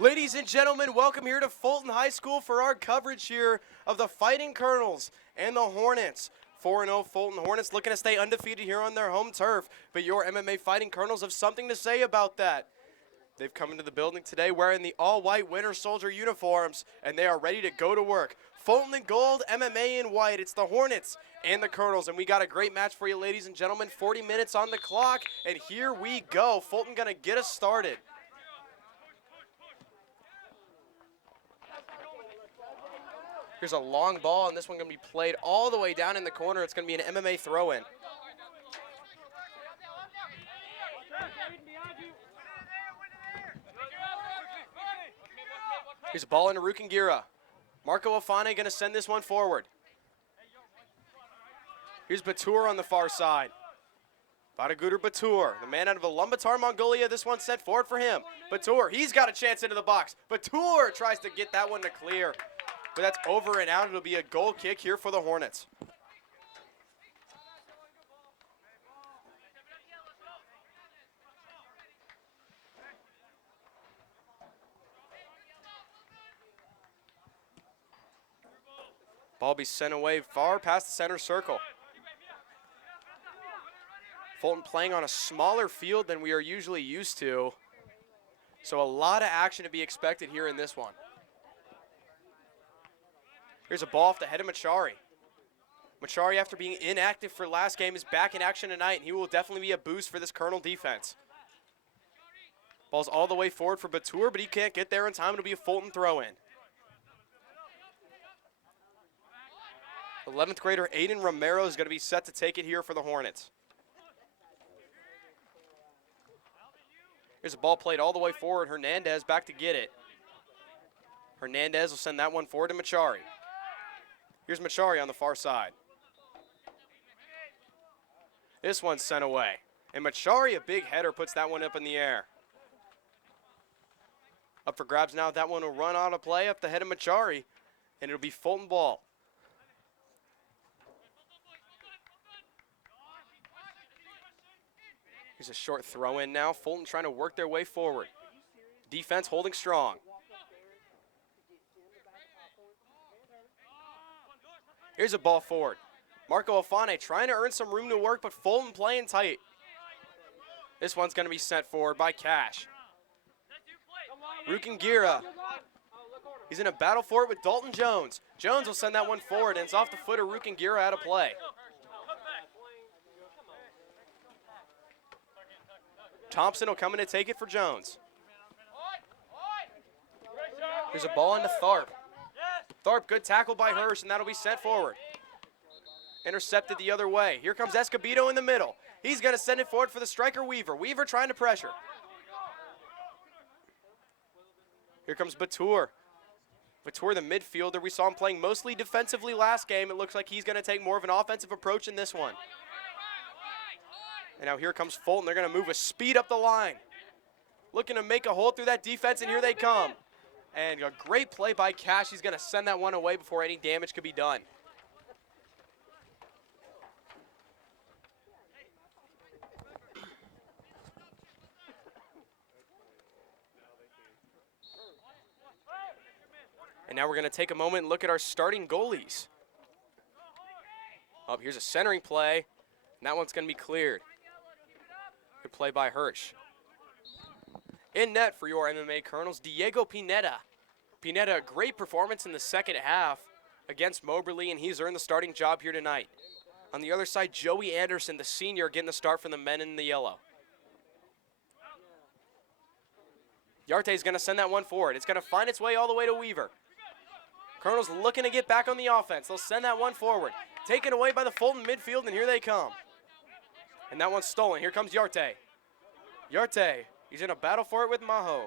Ladies and gentlemen, welcome here to Fulton High School for our coverage here of the Fighting Colonels and the Hornets. 4-0 Fulton Hornets looking to stay undefeated here on their home turf, but your MMA Fighting Colonels have something to say about that. They've come into the building today wearing the all-white Winter Soldier uniforms, and they are ready to go to work. Fulton in gold, MMA in white. It's the Hornets and the Colonels, and we got a great match for you, ladies and gentlemen. 40 minutes on the clock, and here we go. Fulton gonna get us started. Here's a long ball, and this one going to be played all the way down in the corner. It's going to be an MMA throw-in. Here's a ball into Rukingira. Marco Afane going to send this one forward. Here's Batur on the far side. Badagudur Batur, the man out of Ulaanbaatar, Mongolia. This one sent forward for him. Batur, he's got a chance into the box. Batur tries to get that one to clear. But that's over and out. It'll be a goal kick here for the Hornets. Ball be sent away far past the center circle. Fulton playing on a smaller field than we are usually used to. So a lot of action to be expected here in this one. Here's a ball off the head of Machari. Machari, after being inactive for last game, is back in action tonight, and he will definitely be a boost for this Colonel defense. Ball's all the way forward for Batur, but he can't get there in time. It'll be a Fulton throw-in. 11th grader Aiden Romero is going to be set to take it here for the Hornets. Here's a ball played all the way forward. Hernandez back to get it. Hernandez will send that one forward to Machari. Here's Machari on the far side. This one's sent away. And Machari, a big header, puts that one up in the air. Up for grabs now. That one will run out of play up the head of Machari, and it'll be Fulton ball. Here's a short throw in now. Fulton trying to work their way forward. Defense holding strong. Here's a ball forward. Marco Afane trying to earn some room to work, but Fulton playing tight. This one's going to be sent forward by Cash. Rukingira. He's in a battle for it with Dalton Jones. Jones will send that one forward, and it's off the foot of Rukingira out of play. Thompson will come in to take it for Jones. There's a ball into Tharp. Tharp, good tackle by Hirsch, and that'll be sent forward. Intercepted the other way. Here comes Escobedo in the middle. He's going to send it forward for the striker Weaver. Weaver trying to pressure. Here comes Batur. Batur, the midfielder. We saw him playing mostly defensively last game. It looks like he's going to take more of an offensive approach in this one. And now here comes Fulton. They're going to move with speed up the line. Looking to make a hole through that defense, and here they come. And a great play by Cash. He's going to send that one away before any damage could be done. And now we're going to take a moment and look at our starting goalies. Oh, here's a centering play, and that one's going to be cleared. Good play by Hirsch. In net for your MMA Colonels, Diego Pineda. Pineda, a great performance in the second half against Moberly, and he's earned the starting job here tonight. On the other side, Joey Anderson, the senior, getting the start for the men in the yellow. Yarte's going to send that one forward. It's going to find its way all the way to Weaver. Colonels looking to get back on the offense. They'll send that one forward. Taken away by the Fulton midfield, and here they come. And that one's stolen. Here comes Yarte. Yarte, he's in a battle for it with Maho.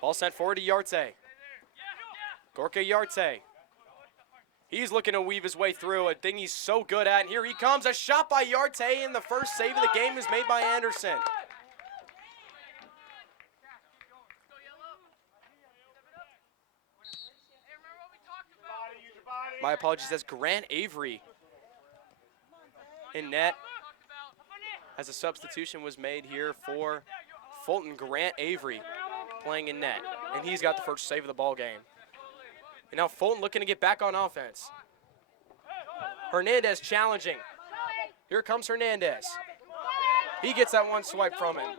Ball sent forward to Yarte. Gorka Yarte. He's looking to weave his way through, a thing he's so good at. And here he comes, a shot by Yarte, and the first save of the game is made by Anderson. My apologies, that's Grant Avery in net. As a substitution was made here for Fulton, Grant Avery playing in net. And he's got the first save of the ball game. And now Fulton looking to get back on offense. Hernandez challenging. Here comes Hernandez. He gets that one swipe from him.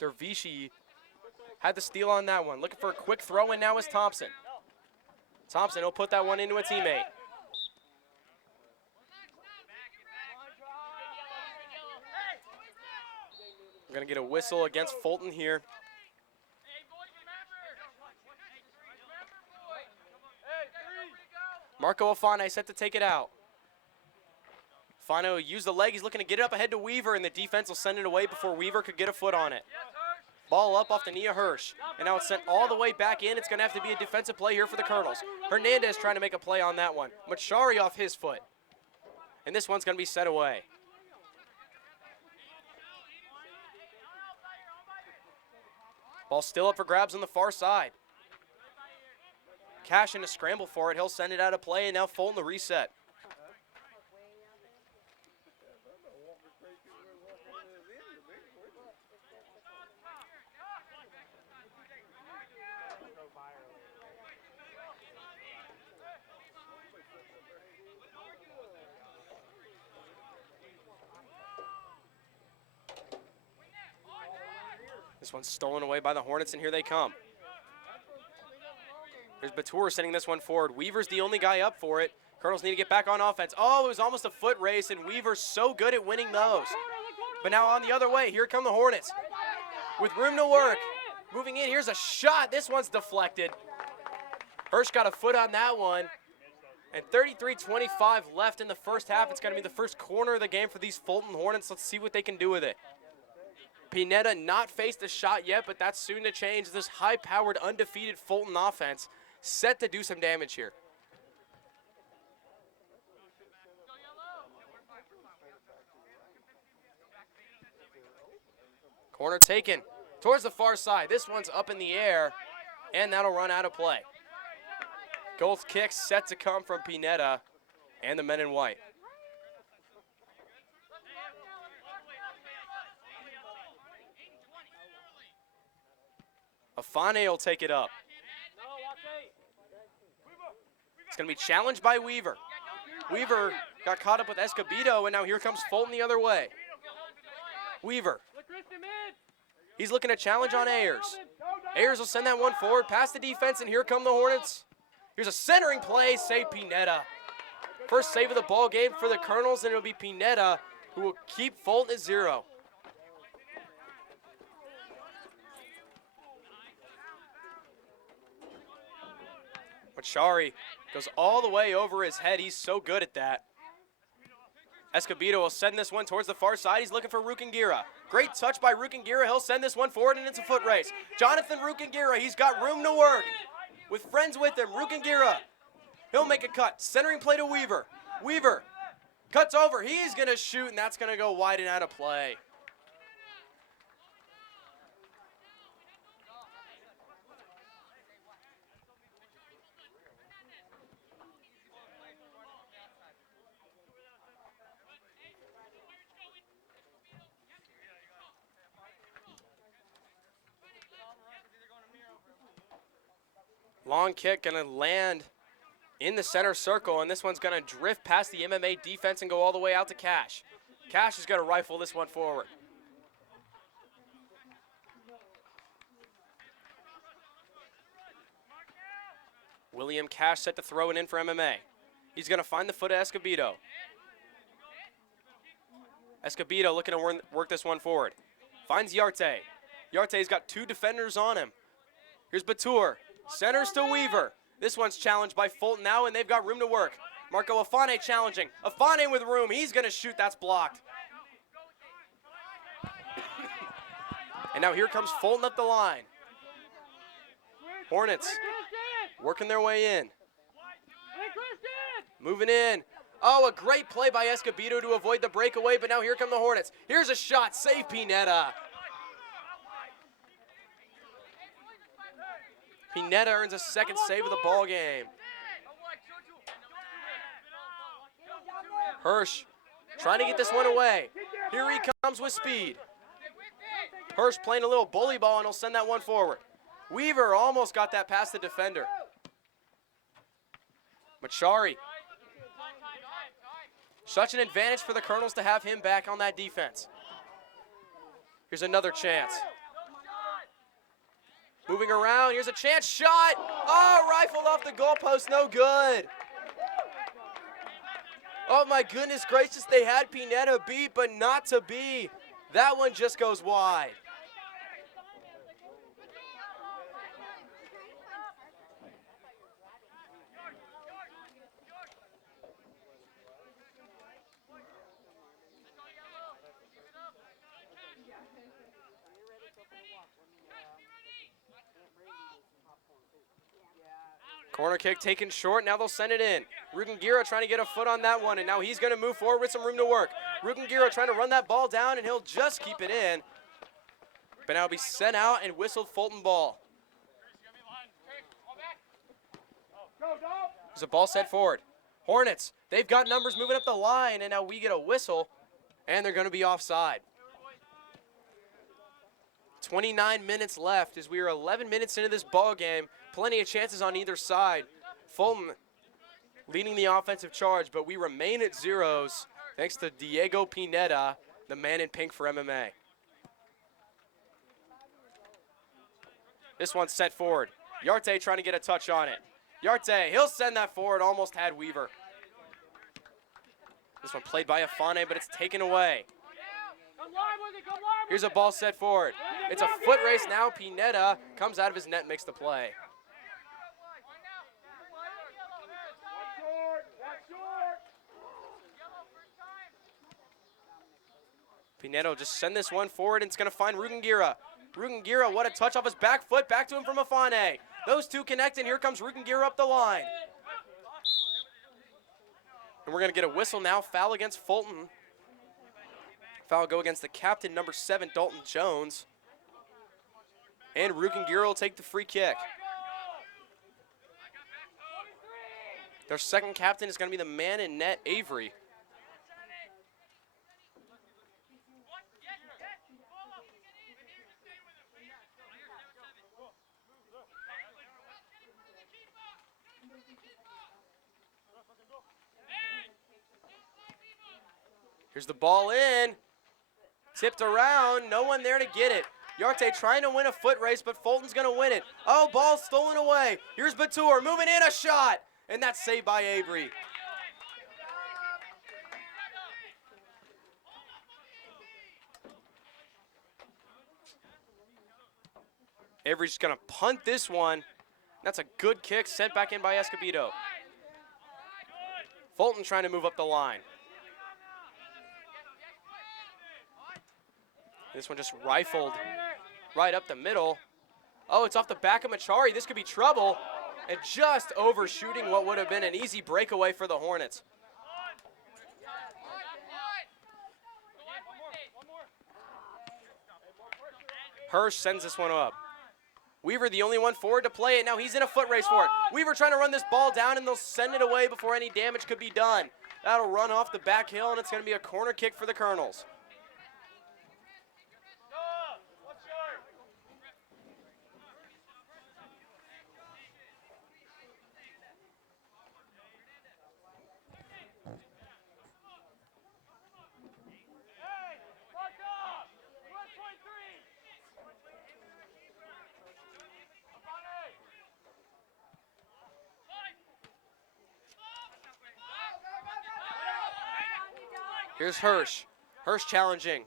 Dervishi had the steal on that one. Looking for a quick throw in now is Thompson. Thompson will put that one into a teammate. We're going to get a whistle against Fulton here. Marco Afane set to take it out. Afane will use the leg. He's looking to get it up ahead to Weaver, and the defense will send it away before Weaver could get a foot on it. Ball up off the knee of Hirsch, and now it's sent all the way back in. It's going to have to be a defensive play here for the Colonels. Hernandez trying to make a play on that one. Machari off his foot, and this one's going to be set away. Ball still up for grabs on the far side. Cash in a scramble for it. He'll send it out of play, and now Fulton the reset. This one's stolen away by the Hornets, and here they come. There's Batur sending this one forward. Weaver's the only guy up for it. Colonels need to get back on offense. Oh, it was almost a foot race, and Weaver's so good at winning those. But now on the other way, here come the Hornets. With room to work. Moving in, here's a shot. This one's deflected. Hirsch got a foot on that one. And 33-25 left in the first half. It's going to be the first corner of the game for these Fulton Hornets. Let's see what they can do with it. Pineda not faced a shot yet, but that's soon to change. This high-powered, undefeated Fulton offense set to do some damage here. Corner taken towards the far side. This one's up in the air, and that'll run out of play. Goal kick set to come from Pineda and the men in white. Afane will take it up. It's going to be challenged by Weaver. Weaver got caught up with Escobedo, and now here comes Fulton the other way. Weaver. He's looking to challenge on Ayers. Ayers will send that one forward past the defense, and here come the Hornets. Here's a centering play, save Pineda. First save of the ball game for the Colonels, and it'll be Pineda who will keep Fulton at 0. Machari goes all the way over his head. He's so good at that. Escobedo will send this one towards the far side. He's looking for Rukangira. Great touch by Rukangira. He'll send this one forward, and it's a foot race. Jonathan Rukangira, he's got room to work. With friends with him, Rukangira. He'll make a cut. Centering play to Weaver. Weaver cuts over. He's going to shoot, and that's going to go wide and out of play. Long kick going to land in the center circle, and this one's going to drift past the MMA defense and go all the way out to Cash. Cash is going to rifle this one forward. William Cash set to throw it in for MMA. He's going to find the foot of Escobedo. Escobedo looking to work this one forward. Finds Yarte. Yarte's got 2 defenders on him. Here's Batur. Centers to Weaver. This one's challenged by Fulton now, and they've got room to work. Marco Afane challenging. Afane with room. He's going to shoot. That's blocked. And now here comes Fulton up the line. Hornets working their way in. Moving in. Oh, a great play by Escobedo to avoid the breakaway, but now here come the Hornets. Here's a shot. Save Pineda. Pineda earns a second save of the ball game. Hirsch trying to get this one away. Here he comes with speed. Hirsch playing a little bully ball, and he'll send that one forward. Weaver almost got that past the defender. Machari. Such an advantage for the Colonels to have him back on that defense. Here's another chance. Moving around, here's a chance, shot! Oh, rifled off the goalpost, no good. Oh my goodness gracious, they had Pineda beat, but not to be. That one just goes wide. Corner kick taken short, now they'll send it in. Rugengira trying to get a foot on that one, and now he's going to move forward with some room to work. Rugengira trying to run that ball down, and he'll just keep it in. But now it'll be sent out and whistled Fulton ball. There's a ball set forward. Hornets, they've got numbers moving up the line, and now we get a whistle, and they're going to be offside. 29 minutes left as we are 11 minutes into this ball game. Plenty of chances on either side. Fulton leading the offensive charge, but we remain at zeros thanks to Diego Pineda, the man in pink for MMA. This one's set forward. Yarte trying to get a touch on it. Yarte, he'll send that forward, almost had Weaver. This one played by Afane, but it's taken away. Here's a ball set forward. It's a foot race now. Pineda comes out of his net, makes the play. Pineda will just send this one forward, and it's going to find Rugengira. Rugengira, what a touch off his back foot. Back to him from Afane. Those two connect, and here comes Rugengira up the line. And we're going to get a whistle now. Foul against Fulton. Foul go against the captain, number 7, Dalton Jones. And Rugengira will take the free kick. Their second captain is going to be the man in net, Avery. Here's the ball in. Tipped around, no one there to get it. Yarte trying to win a foot race, but Fulton's going to win it. Oh, ball stolen away. Here's Batur moving in, a shot. And that's saved by Avery. Avery's going to punt this one. That's a good kick sent back in by Escobedo. Fulton trying to move up the line. This one just rifled right up the middle. Oh, it's off the back of Machari. This could be trouble. And just overshooting what would have been an easy breakaway for the Hornets. Hirsch sends this one up. Weaver, the only one forward to play it. Now he's in a foot race for it. Weaver trying to run this ball down, and they'll send it away before any damage could be done. That'll run off the back hill, and it's going to be a corner kick for the Colonels. Here's Hirsch. Hirsch challenging.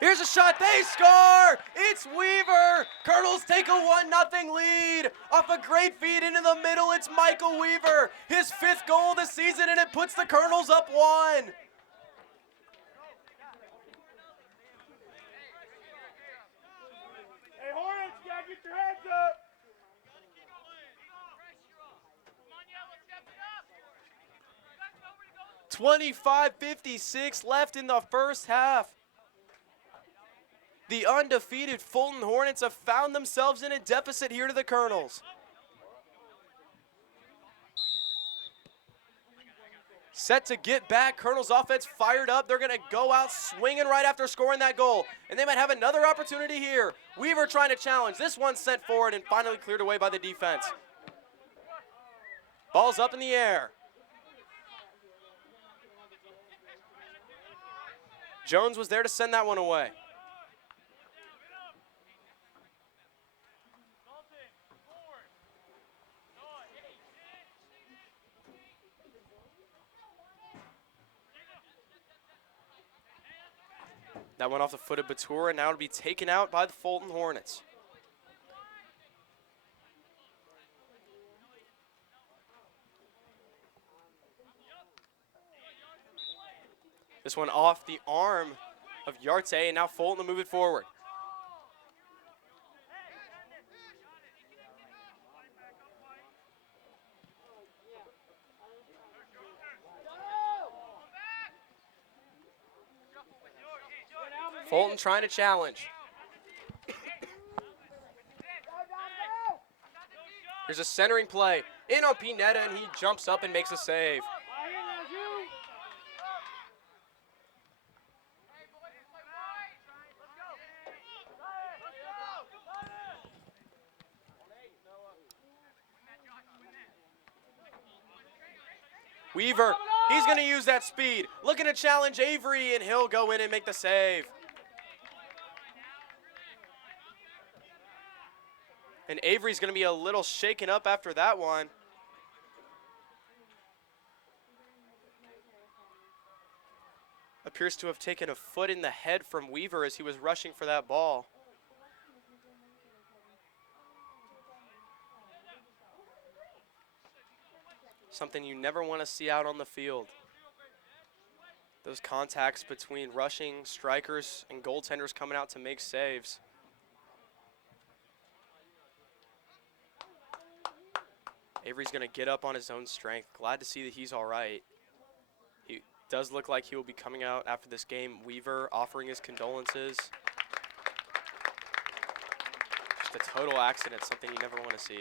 Here's a shot. They score! It's Weaver. Colonels take a 1-0 lead. Off a great feed into the middle, it's Michael Weaver. His 5th goal of the season, and it puts the Colonels up 1. Hey, Hornets, you gotta get your heads up. 25:56 left in the first half. The undefeated Fulton Hornets have found themselves in a deficit here to the Colonels. Set to get back. Colonels offense fired up. They're going to go out swinging right after scoring that goal. And they might have another opportunity here. Weaver trying to challenge. This one sent forward and finally cleared away by the defense. Ball's up in the air. Jones was there to send that one away. That went off the foot of Batura, and now it'll be taken out by the Fulton Hornets. This one off the arm of Yarte, and now Fulton to move it forward. Fulton trying to challenge. Here's a centering play. In on Pineda, and he jumps up and makes a save. Weaver, he's going to use that speed. Looking to challenge Avery, and he'll go in and make the save. And Avery's going to be a little shaken up after that one. Appears to have taken a foot in the head from Weaver as he was rushing for that ball. Something you never want to see out on the field. Those contacts between rushing strikers and goaltenders coming out to make saves. Avery's going to get up on his own strength. Glad to see that he's all right. He does look like he will be coming out after this game. Weaver offering his condolences. Just a total accident, something you never want to see.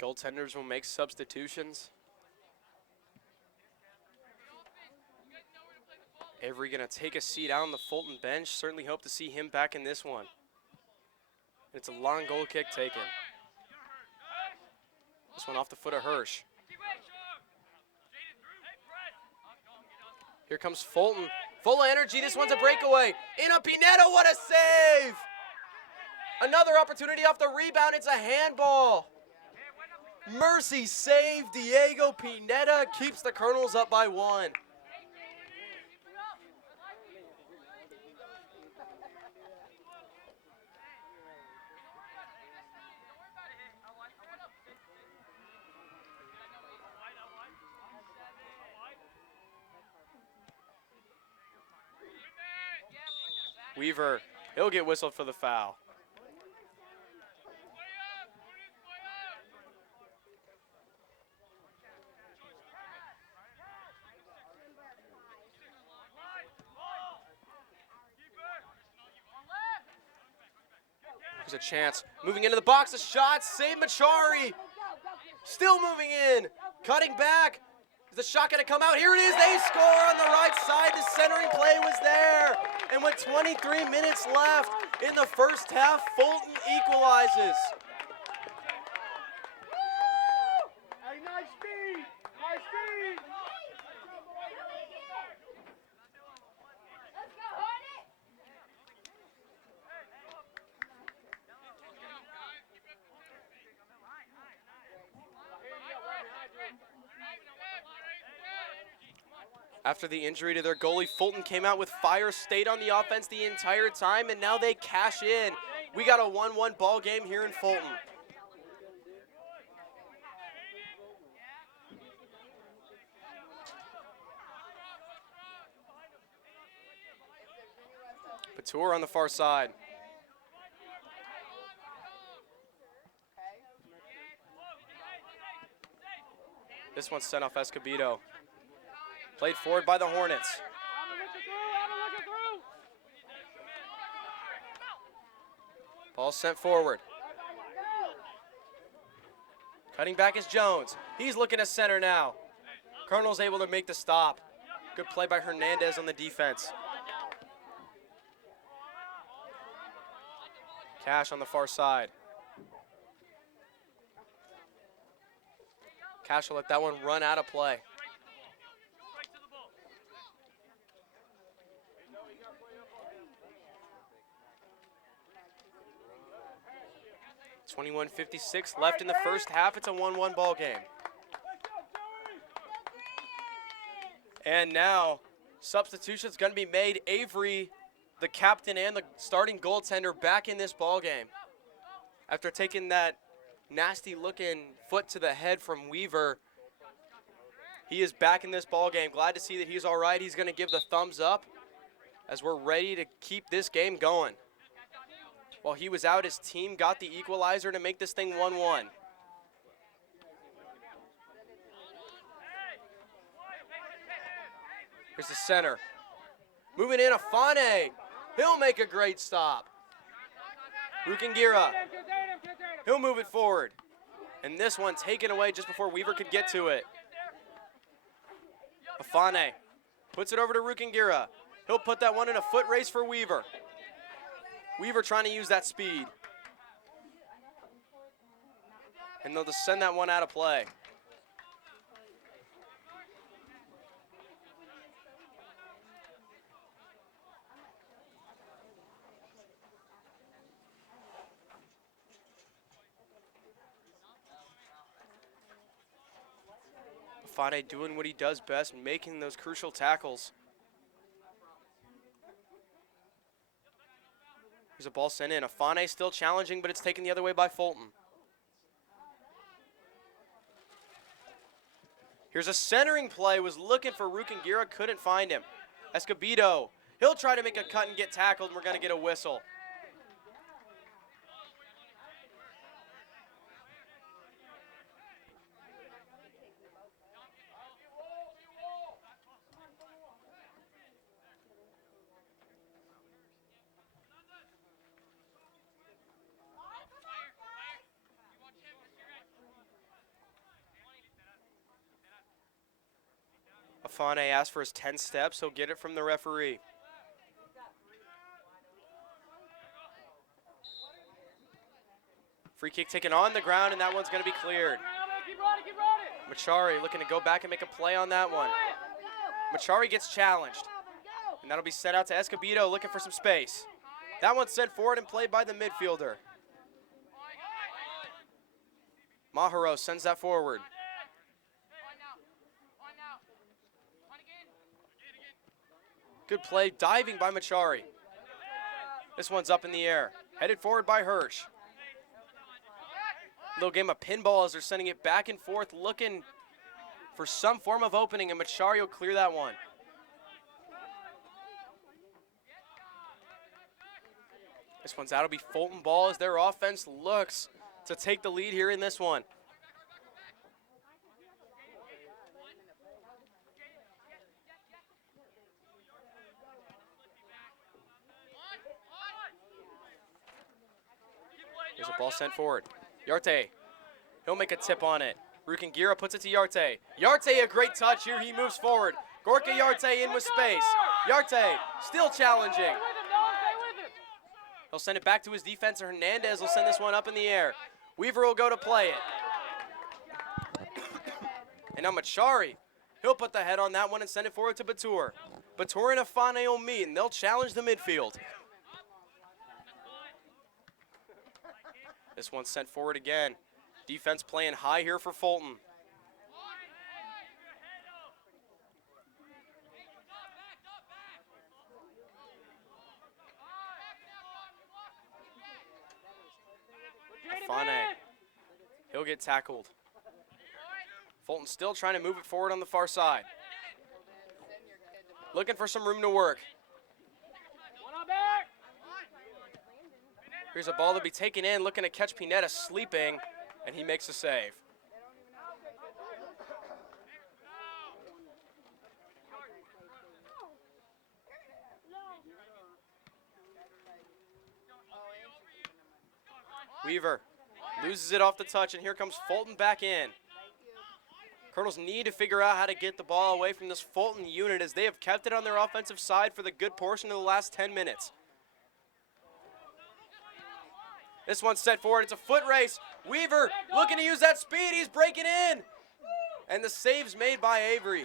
Goaltenders will make substitutions. Avery going to take a seat out on the Fulton bench. Certainly hope to see him back in this one. It's a long goal kick taken. This one off the foot of Hirsch. Here comes Fulton. Full of energy. This one's a breakaway. In on Pineda. What a save! Another opportunity off the rebound. It's a handball. Mercy save. Diego Pineda keeps the Colonels up by 1. Weaver, he'll get whistled for the foul. There's a chance. Moving into the box, a shot, save Machari. Still moving in, cutting back. Is the shot gonna come out? Here it is, they score on the right side. The centering play was there. And with 23 minutes left in the first half, Fulton equalizes. Hey, nice speed! Nice speed! Let's go, Hornet! After the injury to their goalie, Fulton came out with fire, stayed on the offense the entire time, and now they cash in. We got a 1-1 ball game here in Fulton. Batur on the far side. This one's sent off Escobedo. Played forward by the Hornets. Ball sent forward. Cutting back is Jones. He's looking to center now. Colonel's able to make the stop. Good play by Hernandez on the defense. Cash on the far side. Cash will let that one run out of play. .56 left in the first half. It's a 1-1 ball game. And now substitution's going to be made. Avery, the captain and the starting goaltender, back in this ball game. After taking that nasty-looking foot to the head from Weaver, he is back in this ball game. Glad to see that he's all right. He's going to give the thumbs up as we're ready to keep this game going. While he was out, his team got the equalizer to make this thing 1-1. Here's the center. Moving in, Afane. He'll make a great stop. Rukingira. He'll move it forward. And this one taken away just before Weaver could get to it. Afane puts it over to Rukingira. He'll put that one in a foot race for Weaver. Weaver trying to use that speed. And they'll just send that one out of play. Afane doing what he does best, making those crucial tackles. There's a ball sent in. Afane still challenging, but it's taken the other way by Fulton. Here's a centering play. Was looking for Rukingira, couldn't find him. Escobedo. He'll try to make a cut and get tackled, and we're going to get a whistle. Afane asked for his 10 steps. He'll get it from the referee. Free kick taken on the ground, and that one's going to be cleared. Machari looking to go back and make a play on that one. Machari gets challenged, and that'll be sent out to Escobedo looking for some space. That one's sent forward and played by the midfielder. Maharo sends that forward. Good play, diving by Machari. This one's up in the air. Headed forward by Hirsch. Little game of pinball as they're sending it back and forth, looking for some form of opening, and Machari will clear that one. This one's out. It'll be Fulton ball as their offense looks to take the lead here in this one. Here's a ball sent forward. Yarte, he'll make a tip on it. Rukingira puts it to Yarte. Yarte, a great touch here. He moves forward. Gorka Yarte in with space. Yarte still challenging. He'll send it back to his defense. Hernandez will send this one up in the air. Weaver will go to play it. And now Machari, he'll put the head on that one and send it forward to Batur. Batur and Afane will meet, and they'll challenge the midfield. This one's sent forward again. Defense playing high here for Fulton. Afane. He'll get tackled. Fulton still trying to move it forward on the far side. Looking for some room to work. Here's a ball to be taken in, looking to catch Pineda sleeping, and he makes a save. Weaver loses it off the touch, and here comes Fulton back in. Colonels need to figure out how to get the ball away from this Fulton unit, as they have kept it on their offensive side for the good portion of the last 10 minutes. This one's set forward. It's a foot race. Weaver looking to use that speed. He's breaking in. And the save's made by Avery.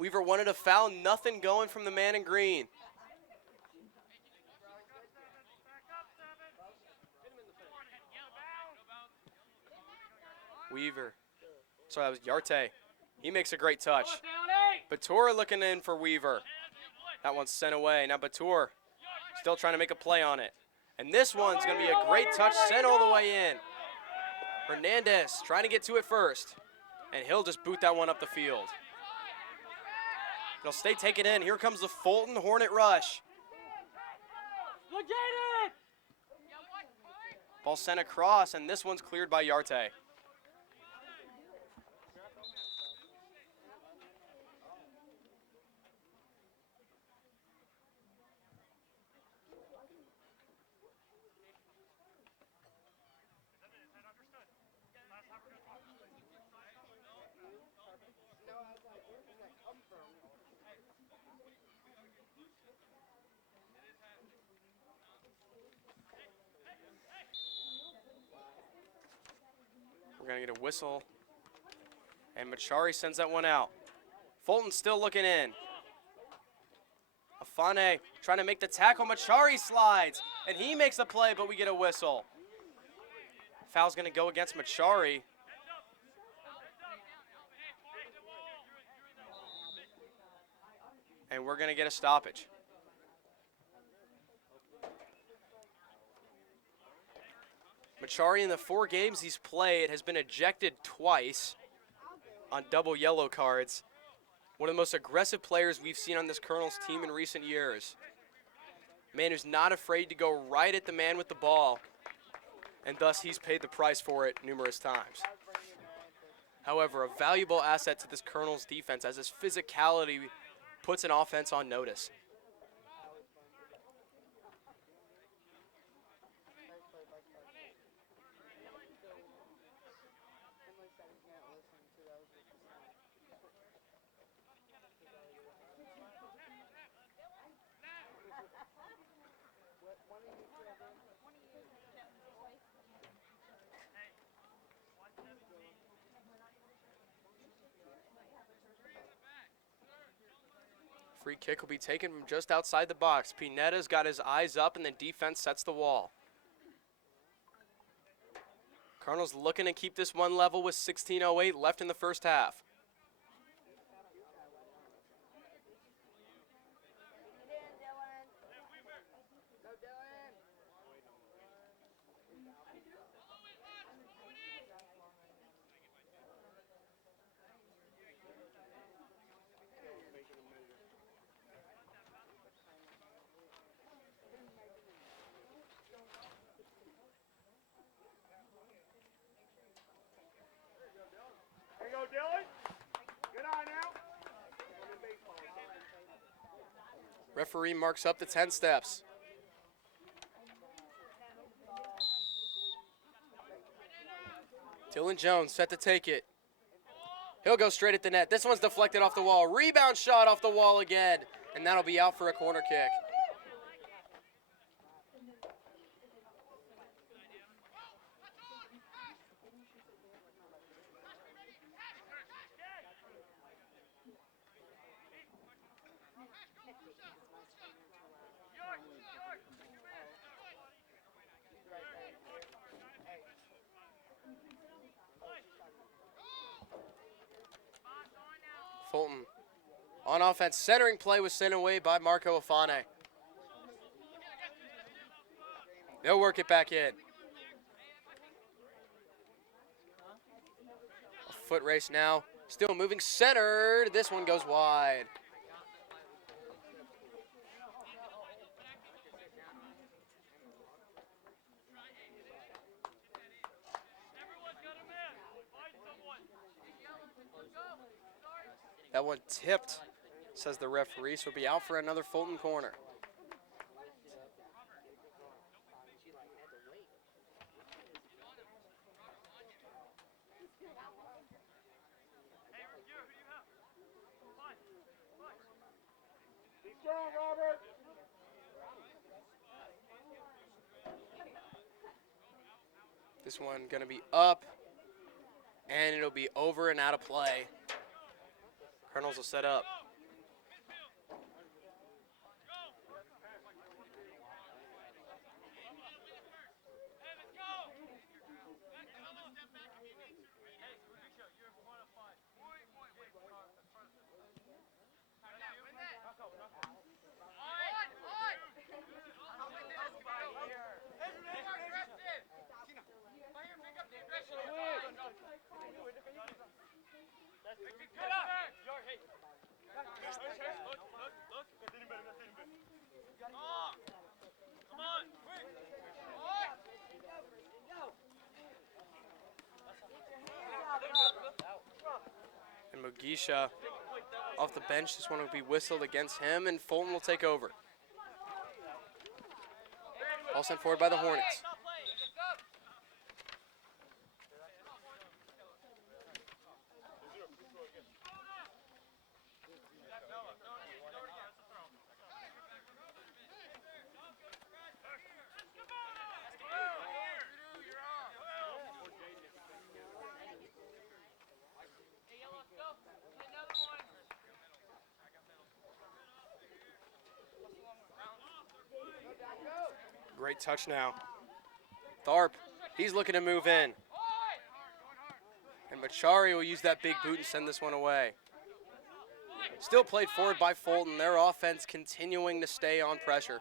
Weaver wanted a foul. Nothing going from the man in green. Weaver. Sorry, that was Yarte. He makes a great touch. Batur looking in for Weaver. That one's sent away. Now Batur still trying to make a play on it. And this one's going to be a great touch, sent all the way in. Hernandez trying to get to it first. And he'll just boot that one up the field. They'll stay taken in. Here comes the Fulton Hornet rush. Ball sent across, and this one's cleared by Yarte. We're going to get a whistle. And Machari sends that one out. Fulton's still looking in. Afane trying to make the tackle. Machari slides. And he makes the play, but we get a whistle. Foul's going to go against Machari. And we're going to get a stoppage. Machari, in the 4 games he's played, has been ejected twice on double yellow cards. One of the most aggressive players we've seen on this Colonels team in recent years. Man who's not afraid to go right at the man with the ball, and thus he's paid the price for it numerous times. However, a valuable asset to this Colonels defense, as his physicality puts an offense on notice. Free kick will be taken from just outside the box. Pineda's got his eyes up, and the defense sets the wall. Cardinals looking to keep this one level with 16:08 left in the first half. Referee marks up the 10 steps. Dylan Jones set to take it. He'll go straight at the net. This one's deflected off the wall. Rebound shot off the wall again, and that'll be out for a corner kick. Fulton on offense, centering play was sent away by Marco Afane. They'll work it back in. A foot race now. Still moving centered. This one goes wide. That one tipped, says the referee, so we'll be out for another Fulton corner. Be strong, Robert. This one gonna be up, and it'll be over and out of play. Colonels will set up. And Mugisha off the bench. This one will be whistled against him, and Fulton will take over. Ball sent forward by the Hornets. Great touch now. Tharp, he's looking to move in. And Machari will use that big boot and send this one away. Still played forward by Fulton. Their offense continuing to stay on pressure.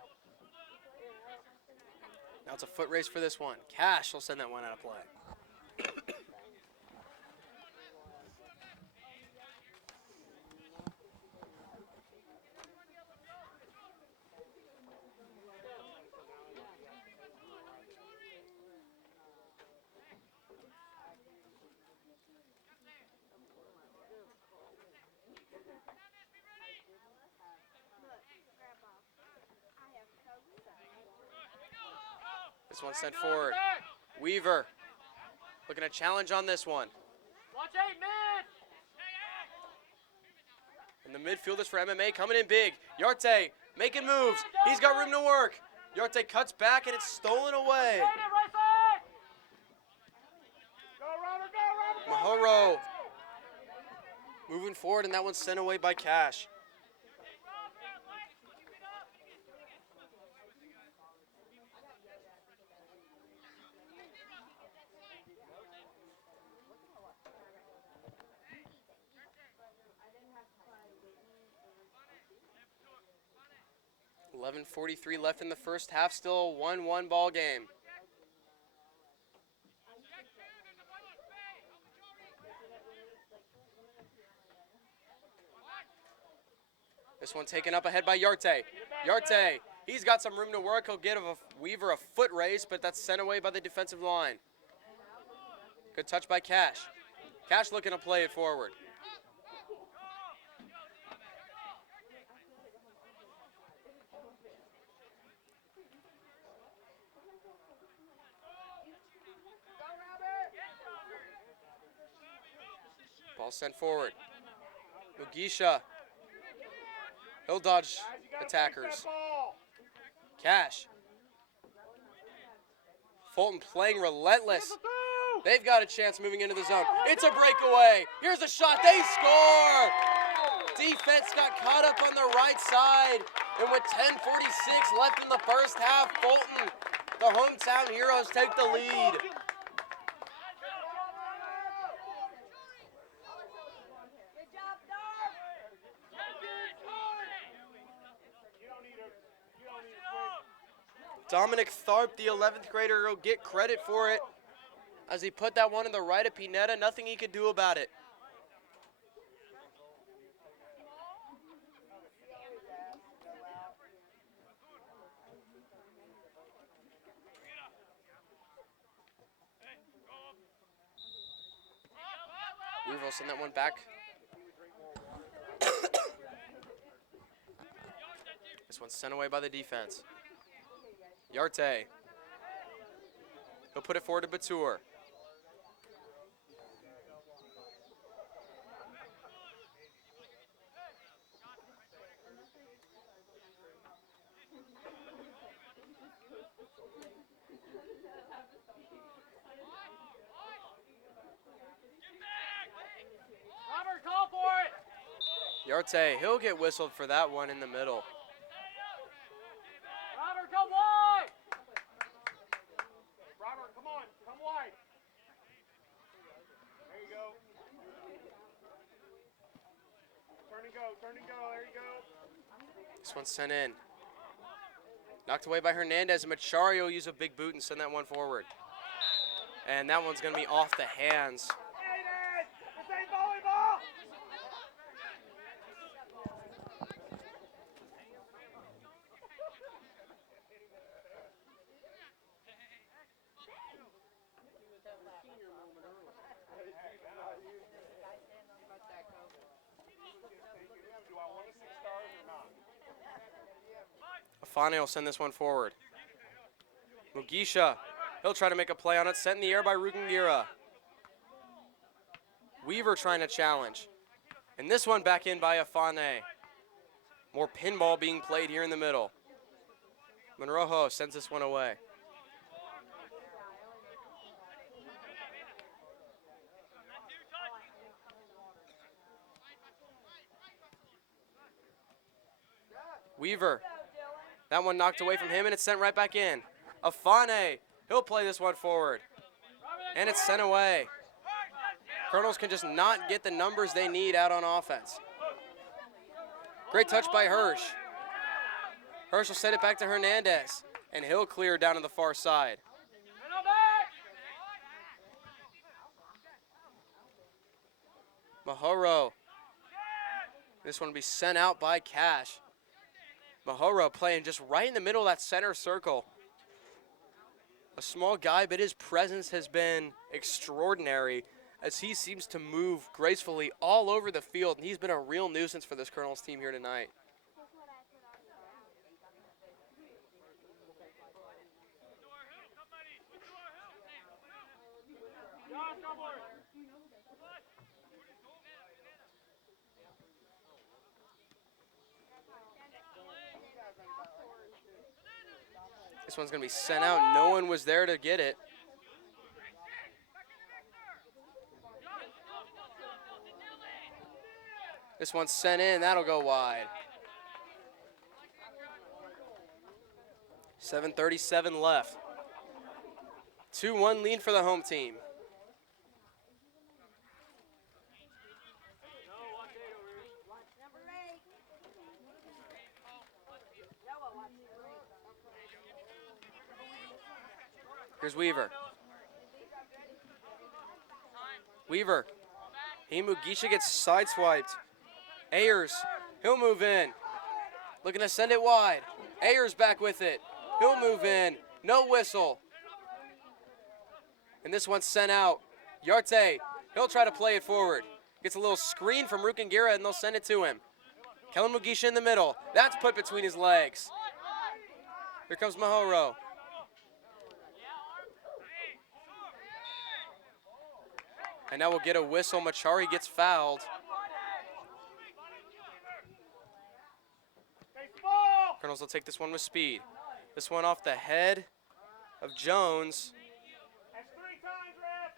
Now it's a foot race for this one. Cash will send that one out of play. This one sent forward. Weaver looking to challenge on this one. Watch 8 mid. And the midfielders for MMA coming in big. Yarte making moves. He's got room to work. Yarte cuts back and it's stolen away. Right side. Go, Robert, go, Robert. Mahoro moving forward, and that one's sent away by Cash. .43 left in the first half, still a 1-1 ball game. This one taken up ahead by Yarte. Yarte, he's got some room to work. He'll give Weaver a foot race, but that's sent away by the defensive line. Good touch by Cash. Cash looking to play it forward. Ball sent forward. Mugisha. He'll dodge attackers. Cash. Fulton playing relentless. They've got a chance moving into the zone. It's a breakaway. Here's a shot. They score. Defense got caught up on the right side. And with 10:46 left in the first half, Fulton, the hometown heroes, take the lead. Dominic Tharp, the 11th grader, will get credit for it as he put that one in the right of Pineda. Nothing he could do about it. Weaver will send that one back. This one's sent away by the defense. Yarte. He'll put it forward to Batur. Robert, call for it. Yarte, he'll get whistled for that one in the middle. Robert, come wide. Robert, come on, come wide. There you go. Turn and go, turn and go, there you go. This one's sent in. Knocked away by Hernandez, and Machario will use a big boot and send that one forward. And that one's going to be off the hands. Aiden, this ain't volleyball. Do I want a 6 stars or not? Afane will send this one forward. Mugisha, he'll try to make a play on it. Sent in the air by Rukungira. Weaver trying to challenge. And this one back in by Afane. More pinball being played here in the middle. Monrojo sends this one away. Weaver. That one knocked away from him, and it's sent right back in. Afane, he'll play this one forward. And it's sent away. Colonels can just not get the numbers they need out on offense. Great touch by Hirsch. Hirsch will send it back to Hernandez, and he'll clear down to the far side. Mahoro. This one will be sent out by Cash. Mahoro playing just right in the middle of that center circle. A small guy, but his presence has been extraordinary as he seems to move gracefully all over the field, and he's been a real nuisance for this Colonels team here tonight. This one's going to be sent out. No one was there to get it. This one's sent in. That'll go wide. 7:37 left. 2-1 lead for the home team. Here's Weaver. Weaver. Mugisha gets sideswiped. Ayers, he'll move in. Looking to send it wide. Ayers back with it. He'll move in. No whistle. And this one's sent out. Yarte, he'll try to play it forward. Gets a little screen from Rukungira, and they'll send it to him. Kellen Mugisha in the middle. That's put between his legs. Here comes Mahoro. And now we'll get a whistle. Machari gets fouled. Colonels will take this one with speed. This one off the head of Jones. That's 3 times, ref.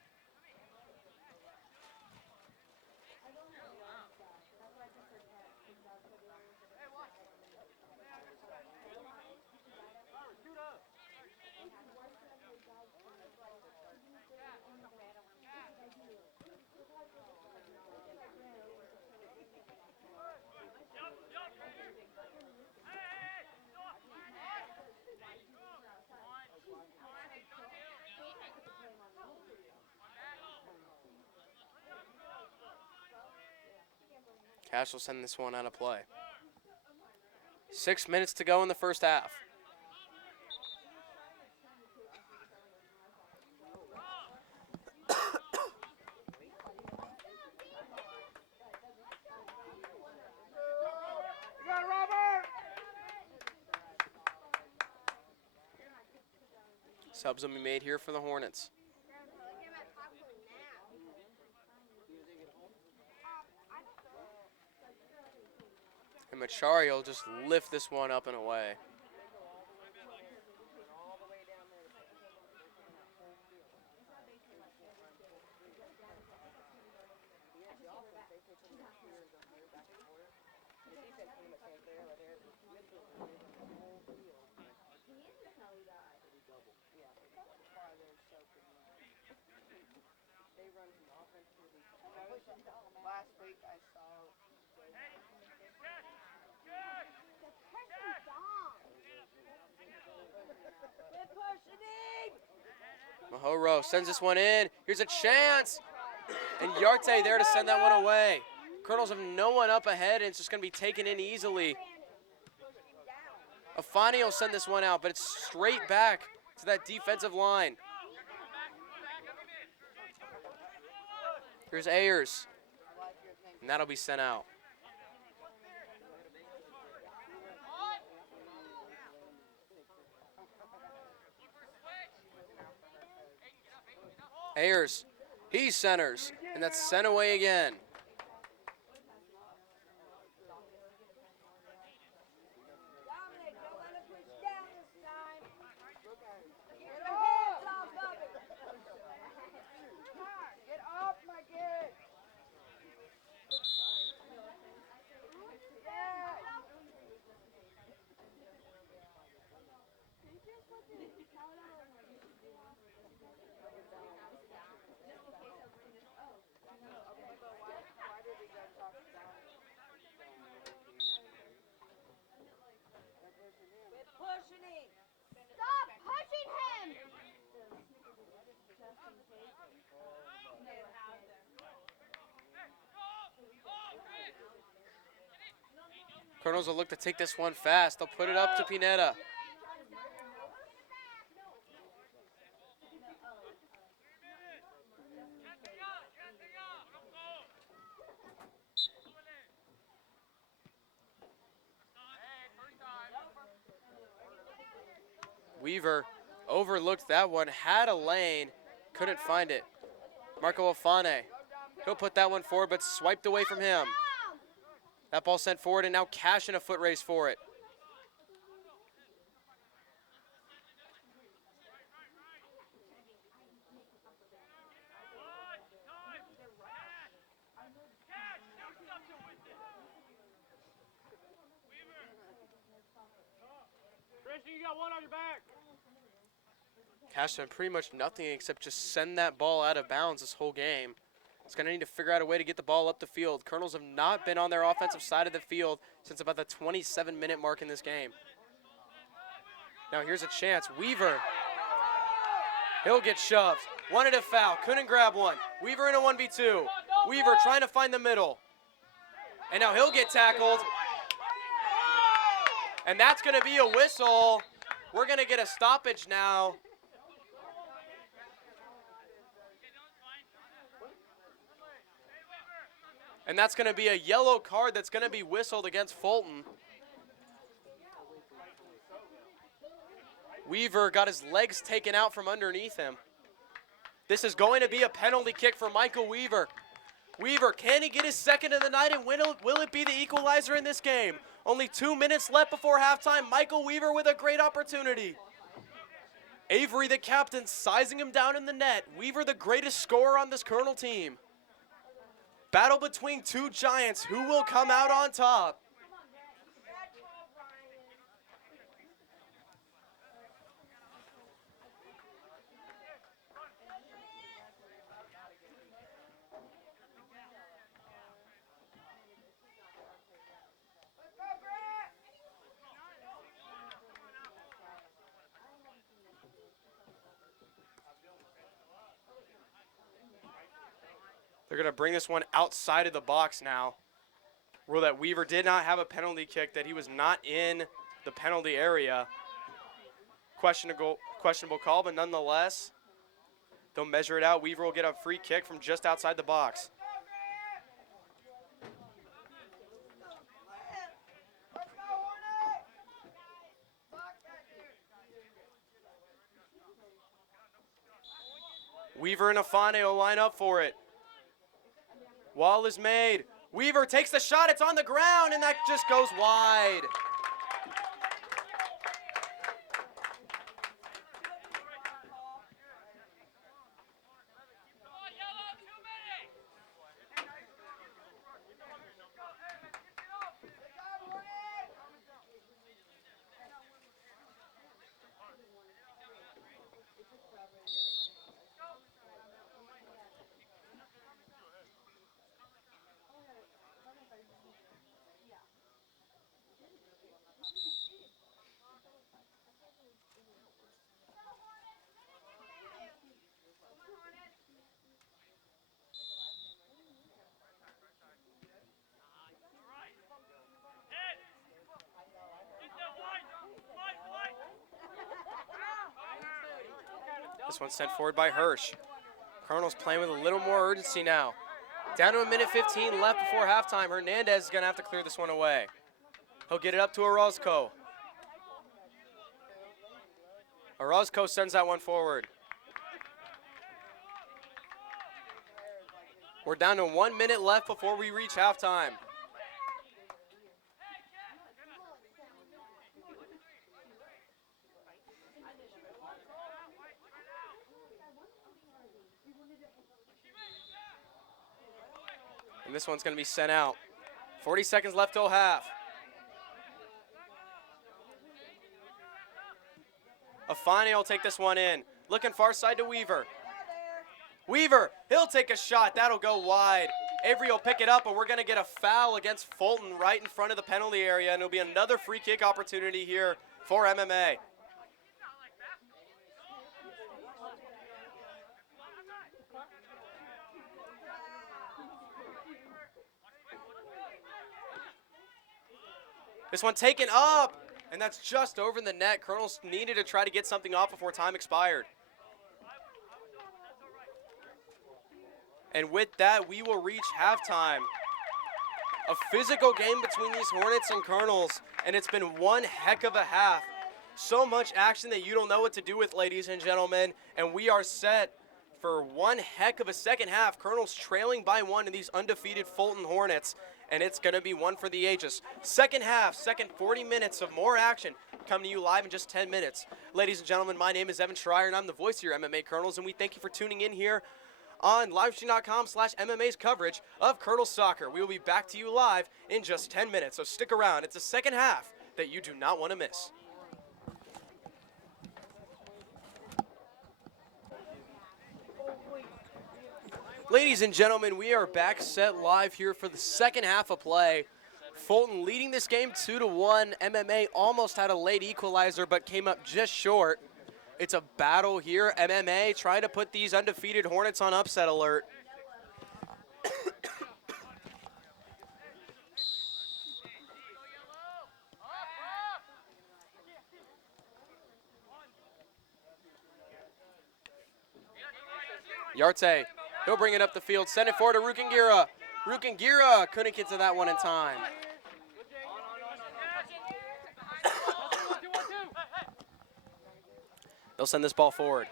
Cash will send this one out of play. 6 minutes to go in the first half. You got it, Robert! Subs will be made here for the Hornets. And Machari will just lift this one up and away. Last week I saw Mahoro sends this one in. Here's a chance. And Yarte there to send that one away. Colonels have no one up ahead, and it's just going to be taken in easily. Afani will send this one out, but it's straight back to that defensive line. Here's Ayers. And that'll be sent out. Ayers, he centers, and that's sent away again. get off my kid. Stop pushing him! Colonels will look to take this one fast. They'll put it up to Pineda. Weaver overlooked that one, had a lane, couldn't find it. Marco Afane, he'll put that one forward, but swiped away from him. That ball sent forward, and now Cash in a foot race for it. Christian, you got one on your back. Cash done pretty much nothing except just send that ball out of bounds this whole game. It's going to need to figure out a way to get the ball up the field. Colonels have not been on their offensive side of the field since about the 27-minute mark in this game. Now here's a chance. Weaver. He'll get shoved. Wanted a foul. Couldn't grab one. Weaver in a 1v2. Weaver trying to find the middle. And now he'll get tackled. And that's going to be a whistle. We're going to get a stoppage now. And that's going to be a yellow card that's going to be whistled against Fulton. Weaver got his legs taken out from underneath him. This is going to be a penalty kick for Michael Weaver. Weaver, can he get his second of the night, and will it be the equalizer in this game? Only 2 minutes left before halftime. Michael Weaver with a great opportunity. Avery, the captain, sizing him down in the net. Weaver, the greatest scorer on this Colonel team. Battle between two giants. Who will come out on top? They're going to bring this one outside of the box now. Rule that Weaver did not have a penalty kick, that he was not in the penalty area. Questionable call, but nonetheless, they'll measure it out. Weaver will get a free kick from just outside the box. Weaver and Afane will line up for it. Wall is made. Weaver takes the shot. It's on the ground, and that just goes wide. This one's sent forward by Hirsch. Colonel's playing with a little more urgency now. Down to a minute 15 left before halftime. Hernandez is going to have to clear this one away. He'll get it up to Orozco. Orozco sends that one forward. We're down to 1 minute left before we reach halftime. And this one's going to be sent out. 40 seconds left till half. Afane will take this one in. Looking far side to Weaver. Weaver, he'll take a shot. That'll go wide. Avery will pick it up, and we're going to get a foul against Fulton right in front of the penalty area, and it'll be another free kick opportunity here for MMA. This one taken up, and that's just over the net. Colonels needed to try to get something off before time expired. And with that, we will reach halftime. A physical game between these Hornets and Colonels, and it's been one heck of a half. So much action that you don't know what to do with, ladies and gentlemen, and we are set for one heck of a second half. Colonels trailing by one in these undefeated Fulton Hornets, and it's going to be one for the ages. Second half, second 40 minutes of more action coming to you live in just 10 minutes. Ladies and gentlemen, my name is Evan Schreier, and I'm the voice of your MMA Colonels, and we thank you for tuning in here on livestream.com/MMA's coverage of Colonels Soccer. We will be back to you live in just 10 minutes, so stick around. It's a second half that you do not want to miss. Ladies and gentlemen, we are back set live here for the second half of play. Fulton leading this game 2-1. MMA almost had a late equalizer but came up just short. It's a battle here. MMA trying to put these undefeated Hornets on upset alert. Yarte, he'll bring it up the field. Send it forward to Rukingira. Rukingira couldn't get to that one in time. They'll send this ball forward.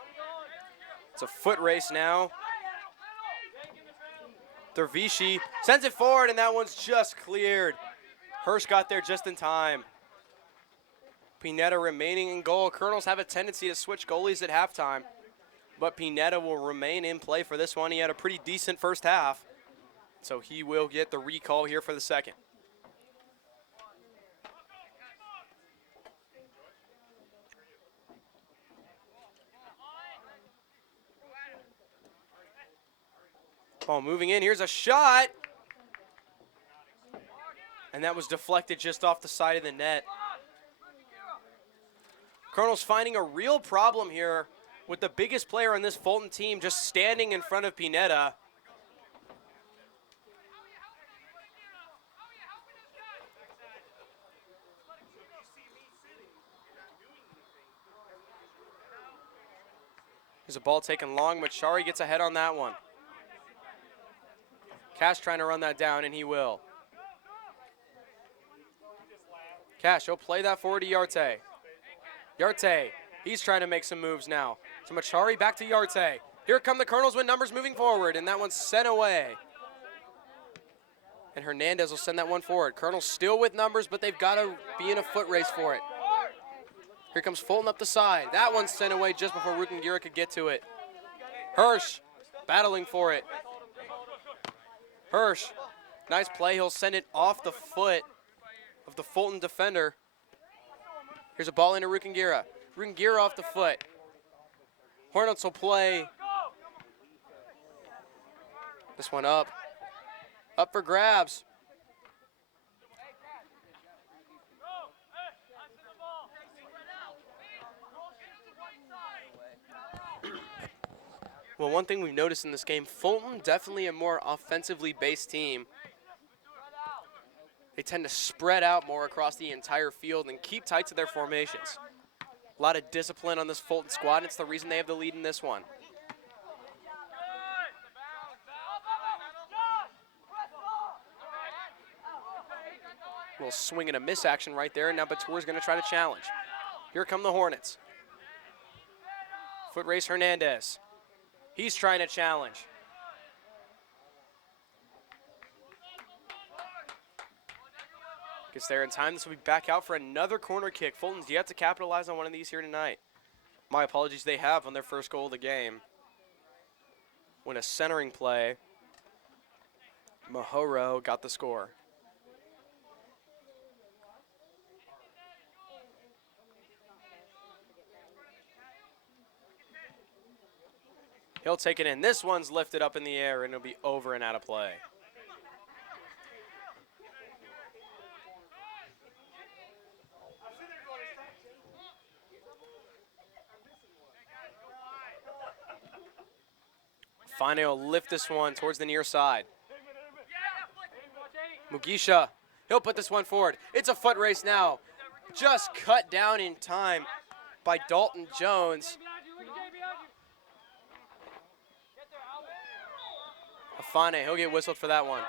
It's a foot race now. Dervishi sends it forward, and that one's just cleared. Hirsch got there just in time. Pineda remaining in goal. Colonels have a tendency to switch goalies at halftime, but Pineda will remain in play for this one. He had a pretty decent first half, so he will get the recall here for the second. Ball moving in. Here's a shot. And that was deflected just off the side of the net. Colonel's finding a real problem here with the biggest player on this Fulton team just standing in front of Pineda. There's a ball taken long. Machari gets ahead on that one. Cash trying to run that down, and he will. Cash, he'll play that forward to Yarte. Yarte, he's trying to make some moves now. So Machari back to Yarte. Here come the Colonels with numbers moving forward, and that one's sent away. And Hernandez will send that one forward. Colonels still with numbers, but they've got to be in a foot race for it. Here comes Fulton up the side. That one's sent away just before Rukengira could get to it. Hirsch battling for it. Hirsch, nice play. He'll send it off the foot of the Fulton defender. Here's a ball into Rukengira. Rukengira off the foot. Hornets will play this one up. Up for grabs. Well, one thing we've noticed in this game, Fulton definitely a more offensively based team. They tend to spread out more across the entire field and keep tight to their formations. A lot of discipline on this Fulton squad, and it's the reason they have the lead in this one. A little swing and a miss action right there, and now Batour's going to try to challenge. Here come the Hornets. Foot race Hernandez. He's trying to challenge. Gets there in time. This will be back out for another corner kick. Fulton's yet to capitalize on one of these here tonight. My apologies, they have on their first goal of the game. When a centering play, Mahoro got the score. He'll take it in. This one's lifted up in the air, and it'll be over and out of play. Fine will lift this one towards the near side. Mugisha, he'll put this one forward. It's a foot race now. Just cut down in time by Dalton Jones. Afane, he'll get whistled for that one.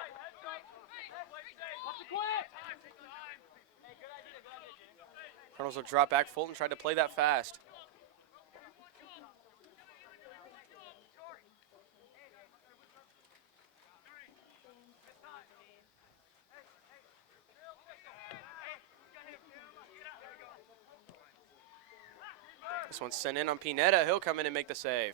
Colonels will drop back. Fulton tried to play that fast. This one's sent in on Pineda. He'll come in and make the save.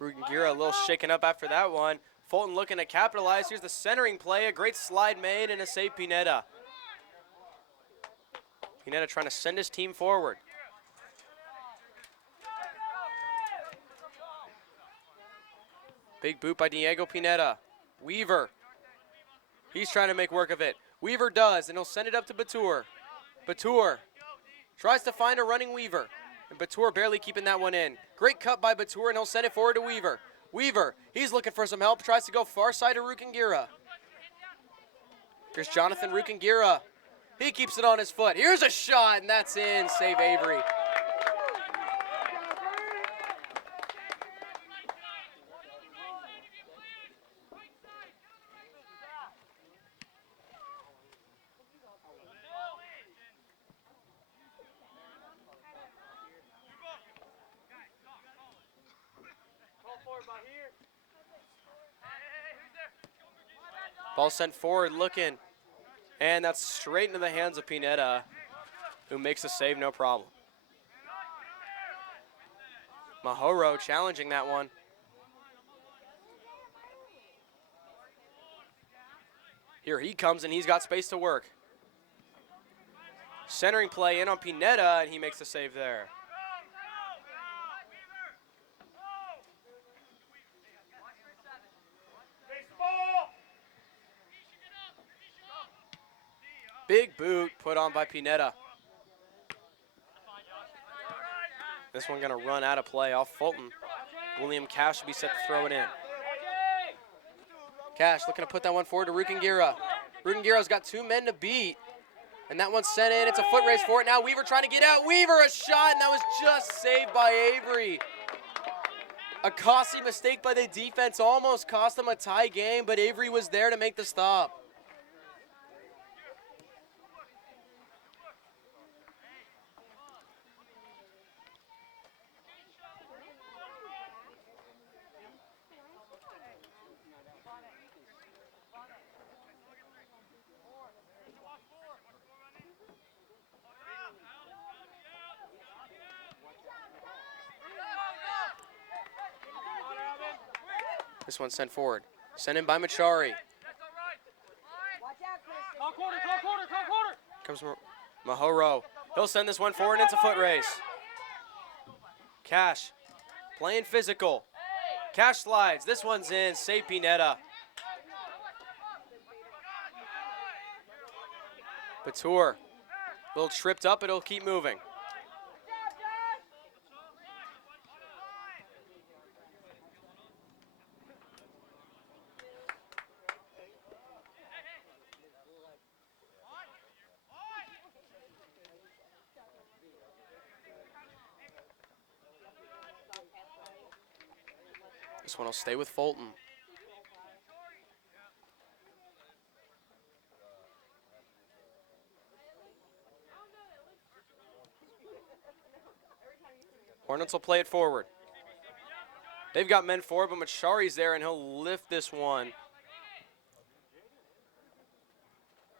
Rugengira a little shaken up after that one. Fulton looking to capitalize. Here's the centering play. A great slide made and a save Pineda. Pineda trying to send his team forward. Big boot by Diego Pineda. Weaver. He's trying to make work of it. Weaver does, and he'll send it up to Batour. Batour tries to find a running Weaver. And Batour barely keeping that one in. Great cut by Batour, and he'll send it forward to Weaver. Weaver, he's looking for some help, tries to go far side to Rukengira. Here's Jonathan Rukengira. He keeps it on his foot. Here's a shot, and that's in. Save Avery. Ball sent forward, looking, and that's straight into the hands of Pineda, who makes the save no problem. Mahoro challenging that one. Here he comes, and he's got space to work. Centering play in on Pineda, and he makes the save there. Big boot put on by Pineda. This one gonna run out of play off Fulton. William Cash will be set to throw it in. Cash looking to put that one forward to Rukengira. Rukengira's got 2 men to beat. And that one's sent in. It's a foot race for it now. Weaver trying to get out. Weaver, a shot, and that was just saved by Avery. A costly mistake by the defense almost cost them a tie game, but Avery was there to make the stop. This one's sent forward. Sent in by Machari. Call quarter, call quarter, call quarter. Comes Mahoro. He'll send this one forward, and it's a foot race. Cash playing physical. Cash slides. This one's in. Save Pineda. Batur. A little tripped up, but it'll keep moving. This one will stay with Fulton. Hornets will play it forward. They've got men forward, but Machari's there, and he'll lift this one.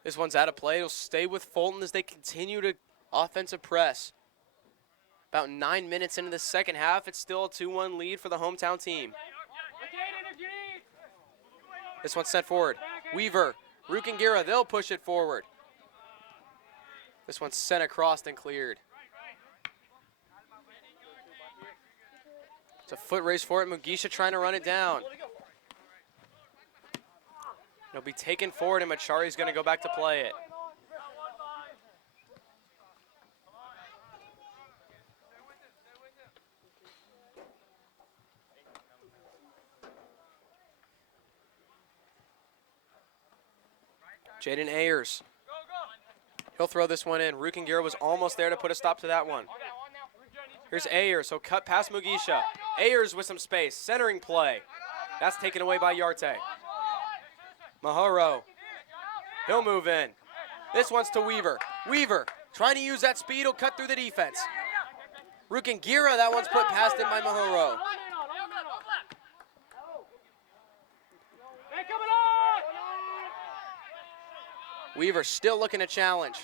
This one's out of play. It'll stay with Fulton as they continue to offensive press. About 9 minutes into the second half, it's still a 2-1 lead for the hometown team. This one's sent forward. Weaver, Rukengira, they'll push it forward. This one's sent across and cleared. It's a foot race for it. Mugisha trying to run it down. It'll be taken forward, and Machari's going to go back to play it. Jaden Ayers. He'll throw this one in. Rukengira was almost there to put a stop to that one. Here's Ayers. He'll cut past Mugisha. Ayers with some space. Centering play. That's taken away by Yarte. Mahoro. He'll move in. This one's to Weaver. Weaver trying to use that speed. He'll cut through the defense. Rukengira, that one's put past him by Mahoro. Weaver still looking to challenge.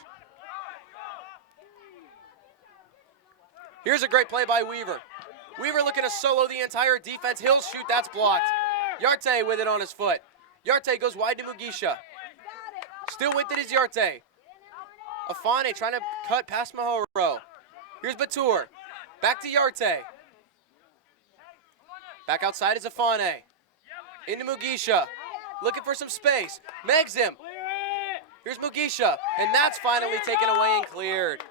Here's a great play by Weaver. Weaver looking to solo the entire defense. He'll shoot, that's blocked. Yarte with it on his foot. Yarte goes wide to Mugisha. Still with it is Yarte. Afane trying to cut past Mahoro. Here's Batur. Back to Yarte. Back outside is Afane. Into Mugisha. Looking for some space. Megs him. Here's Mugisha, and that's finally taken away and cleared.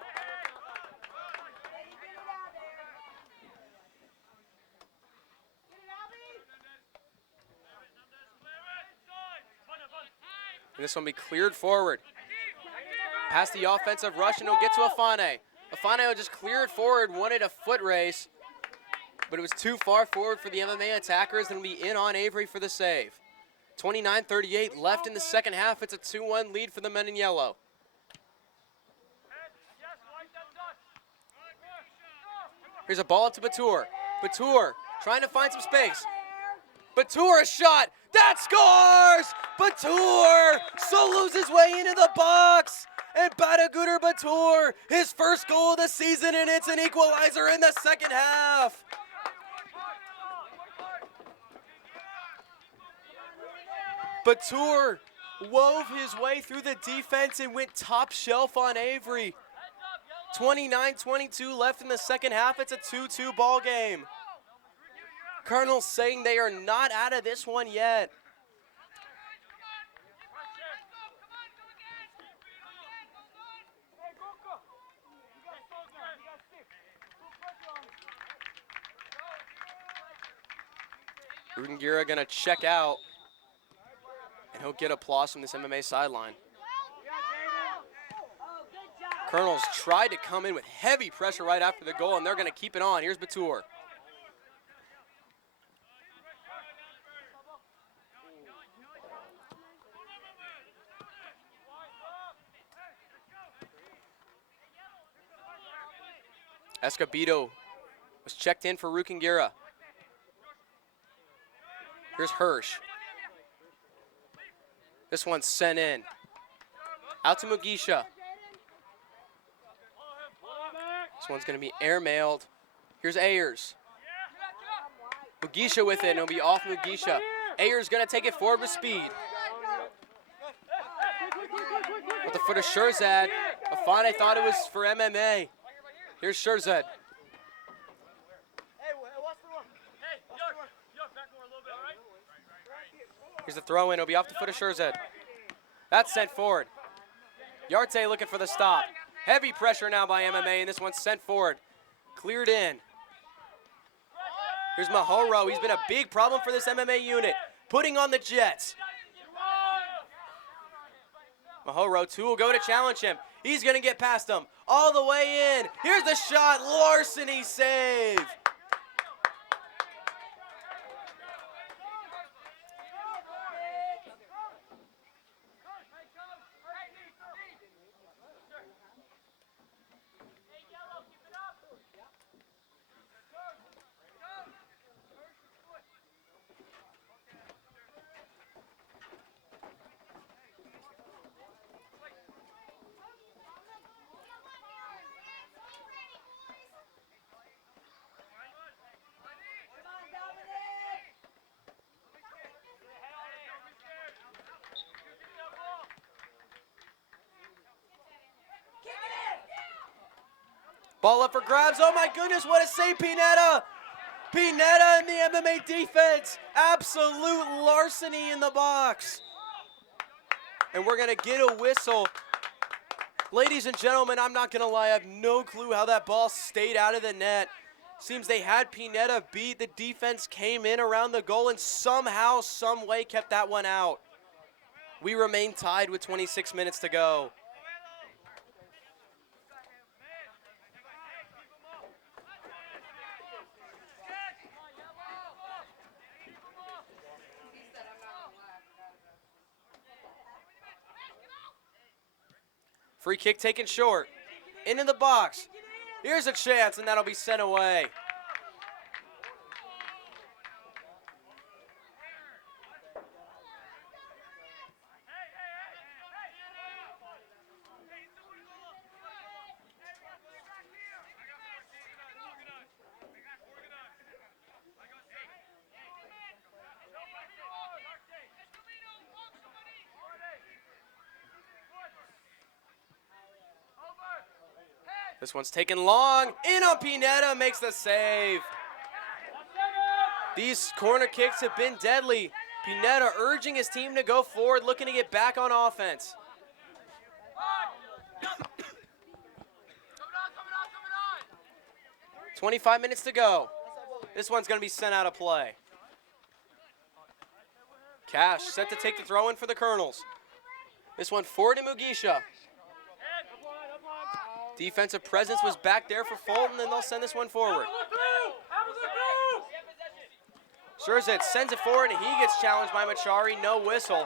And this one will be cleared forward. Past the offensive rush, and it'll get to Afane. Afane will just clear it forward, wanted a foot race, but it was too far forward for the MMA attackers, and will be in on Avery for the save. 29:38 left in the second half. It's a 2-1 lead for the men in yellow. Here's a ball up to Batur. Batur trying to find some space. Batur, a shot. That scores! Batur solos his way into the box. And Badaguder Batur, his first goal of the season, and it's an equalizer in the second half. Batur wove his way through the defense and went top shelf on Avery. 29-22 left in the second half. It's a 2-2 ball game. Colonel's saying they are not out of this one yet. Rukengira gonna check out. He'll get applause from this MMA sideline. Colonels tried to come in with heavy pressure right after the goal, and they're going to keep it on. Here's Batur. Escobedo was checked in for Rukingira. Here's Hirsch. This one's sent in. Out to Mugisha. This one's going to be airmailed. Here's Ayers. Mugisha with it, and it'll be off Mugisha. Ayers going to take it forward with speed. With the foot of Shirzad. Afane thought it was for MMA. Here's Shirzad. Here's the throw in. It'll be off the foot of Shirzad. That's sent forward. Yarte looking for the stop. Heavy pressure now by MMA, and this one's sent forward. Cleared in. Here's Mahoro. He's been a big problem for this MMA unit. Putting on the Jets. Mahoro, two will go to challenge him. He's going to get past him. All the way in. Here's the shot. Larceny save. Ball up for grabs. Oh my goodness, what a save, Pineda! Pineda in the MMA defense. Absolute larceny in the box. And we're gonna get a whistle. Ladies and gentlemen, I'm not gonna lie, I have no clue how that ball stayed out of the net. Seems they had Pineda beat. The defense came in around the goal and somehow, some way kept that one out. We remain tied with 26 minutes to go. Free kick taken short. Into the box. Here's a chance, and that'll be sent away. This one's taken long. In on Pineda, makes the save. These corner kicks have been deadly. Pineda urging his team to go forward, looking to get back on offense. 25 minutes to go. This one's going to be sent out of play. Cash set to take the throw in for the Colonels. This one forward to Mugisha. Defensive presence was back there for Fulton, and they'll send this one forward. Shirzad sends it forward, and he gets challenged by Machari. No whistle.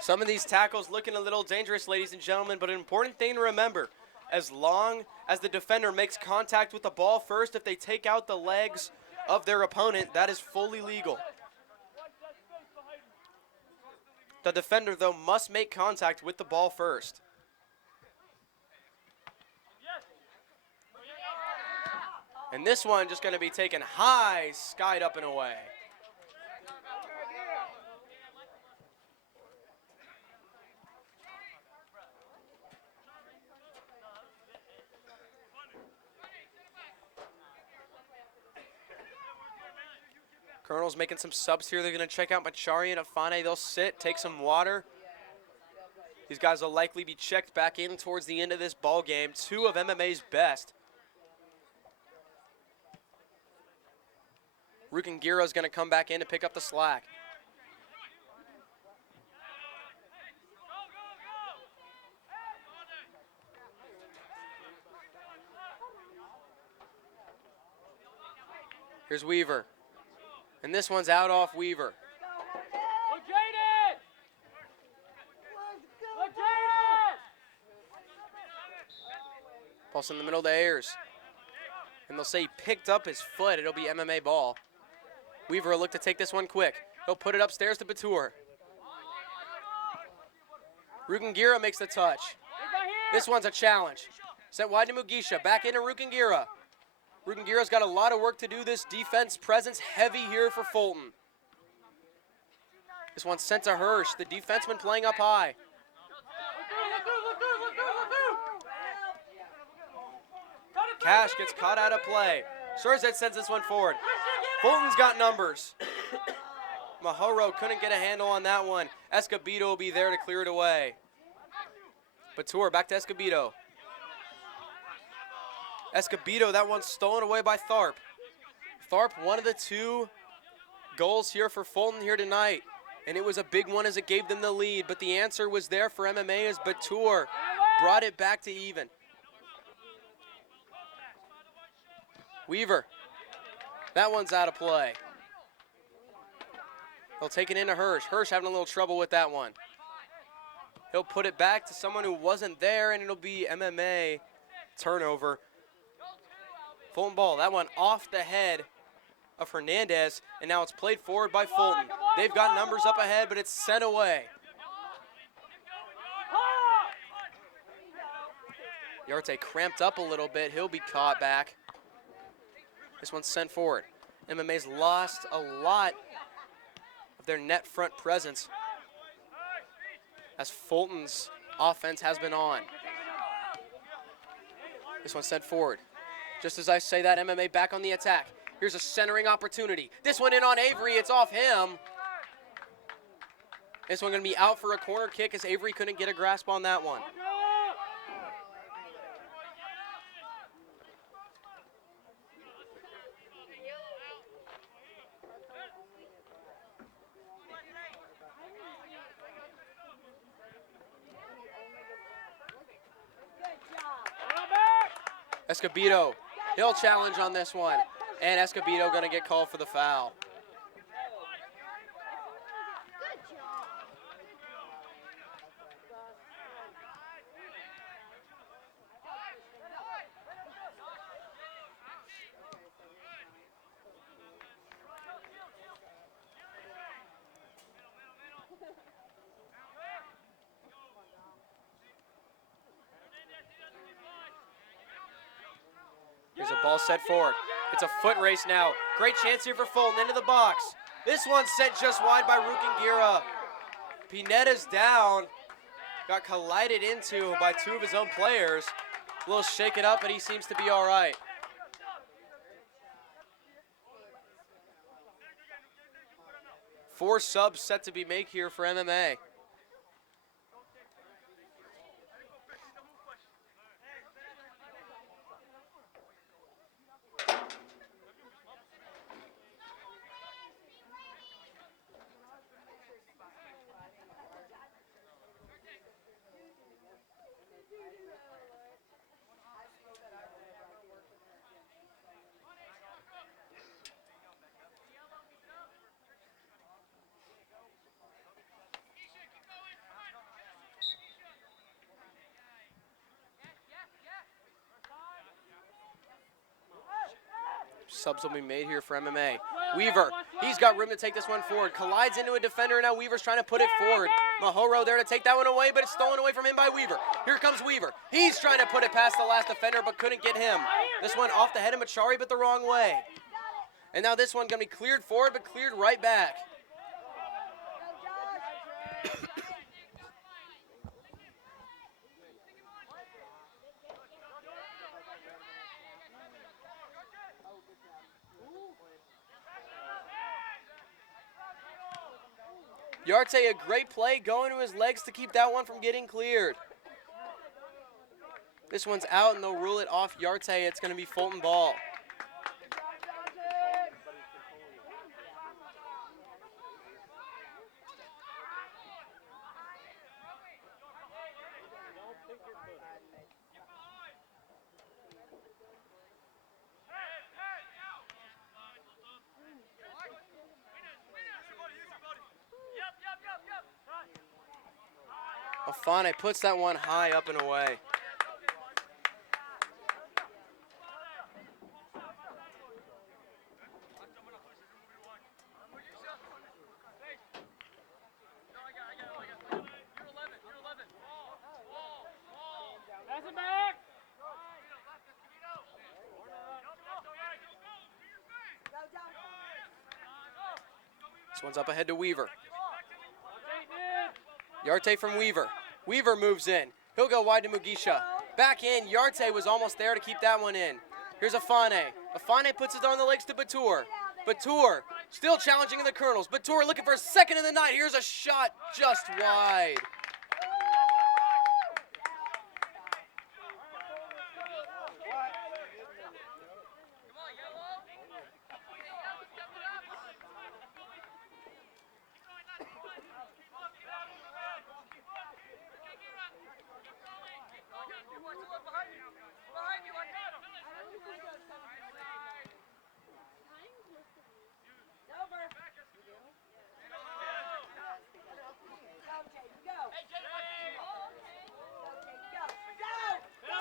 Some of these tackles looking a little dangerous, ladies and gentlemen, but an important thing to remember, as long as the defender makes contact with the ball first, if they take out the legs of their opponent, that is fully legal. The defender, though, must make contact with the ball first. And this one just going to be taken high, skied up and away. Colonel's making some subs here. They're going to check out Machari and Afane. They'll sit, take some water. These guys will likely be checked back in towards the end of this ball game. Two of MMA's best Rukengira is going to come back in to pick up the slack. Here's Weaver. And this one's out off Weaver. Look, Jaden! Look, Jaden! Pulse in the middle to Ayers. And they'll say he picked up his foot. It'll be MMA ball. Weaver will look to take this one quick. He'll put it upstairs to Batur. Rukengira makes the touch. This one's a challenge. Set wide to Mugisha. Back into Rukengira. Rukengira's got a lot of work to do. This defense presence heavy here for Fulton. This one's sent to Hirsch. The defenseman playing up high. Cash gets caught out of play. Surzet sends this one forward. Fulton's got numbers. Mahoro couldn't get a handle on that one. Escobedo will be there to clear it away. Batur back to Escobedo. Escobedo, that one's stolen away by Tharp. Tharp, one of the two goals here for Fulton here tonight. And it was a big one as it gave them the lead. But the answer was there for MMA as Batur brought it back to even. Weaver. That one's out of play. They'll take it into Hirsch. Hirsch having a little trouble with that one. He'll put it back to someone who wasn't there, and it'll be MMA turnover. Fulton ball. That one off the head of Hernandez, and now it's played forward by Fulton. They've got numbers up ahead, but it's sent away. Yarte cramped up a little bit. He'll be caught back. This one's sent forward. MMA's lost a lot of their net front presence as Fulton's offense has been on. This one's sent forward. Just as I say that, MMA back on the attack. Here's a centering opportunity. This one in on Avery. It's off him. This one going to be out for a corner kick as Avery couldn't get a grasp on that one. Escobedo, he'll challenge on this one. And Escobedo going to get called for the foul. Here's a ball set forward. It's a foot race now. Great chance here for Fulton into the box. This one's sent just wide by Rukengira. Pineda's down. Got collided into by two of his own players. A little shake it up, but he seems to be all right. Four subs set to be made here for MMA. Subs will be made here for MMA. Weaver, he's got room to take this one forward. Collides into a defender, and now Weaver's trying to put it forward. Mahoro there to take that one away, but it's stolen away from him by Weaver. Here comes Weaver. He's trying to put it past the last defender, but couldn't get him. This one off the head of Machari, but the wrong way. And now this one going to be cleared forward, but cleared right back. Yarte, a great play going to his legs to keep that one from getting cleared. This one's out, and they'll rule it off Yarte. It's going to be Fulton ball. Afane puts that one high up and away. Pass it back. This one's up ahead to Weaver. Yarte from Weaver. Weaver moves in. He'll go wide to Mugisha. Back in. Yarte was almost there to keep that one in. Here's Afane. Afane puts it on the legs to Batur. Batur still challenging the Colonels. Batur looking for a second of the night. Here's a shot just wide.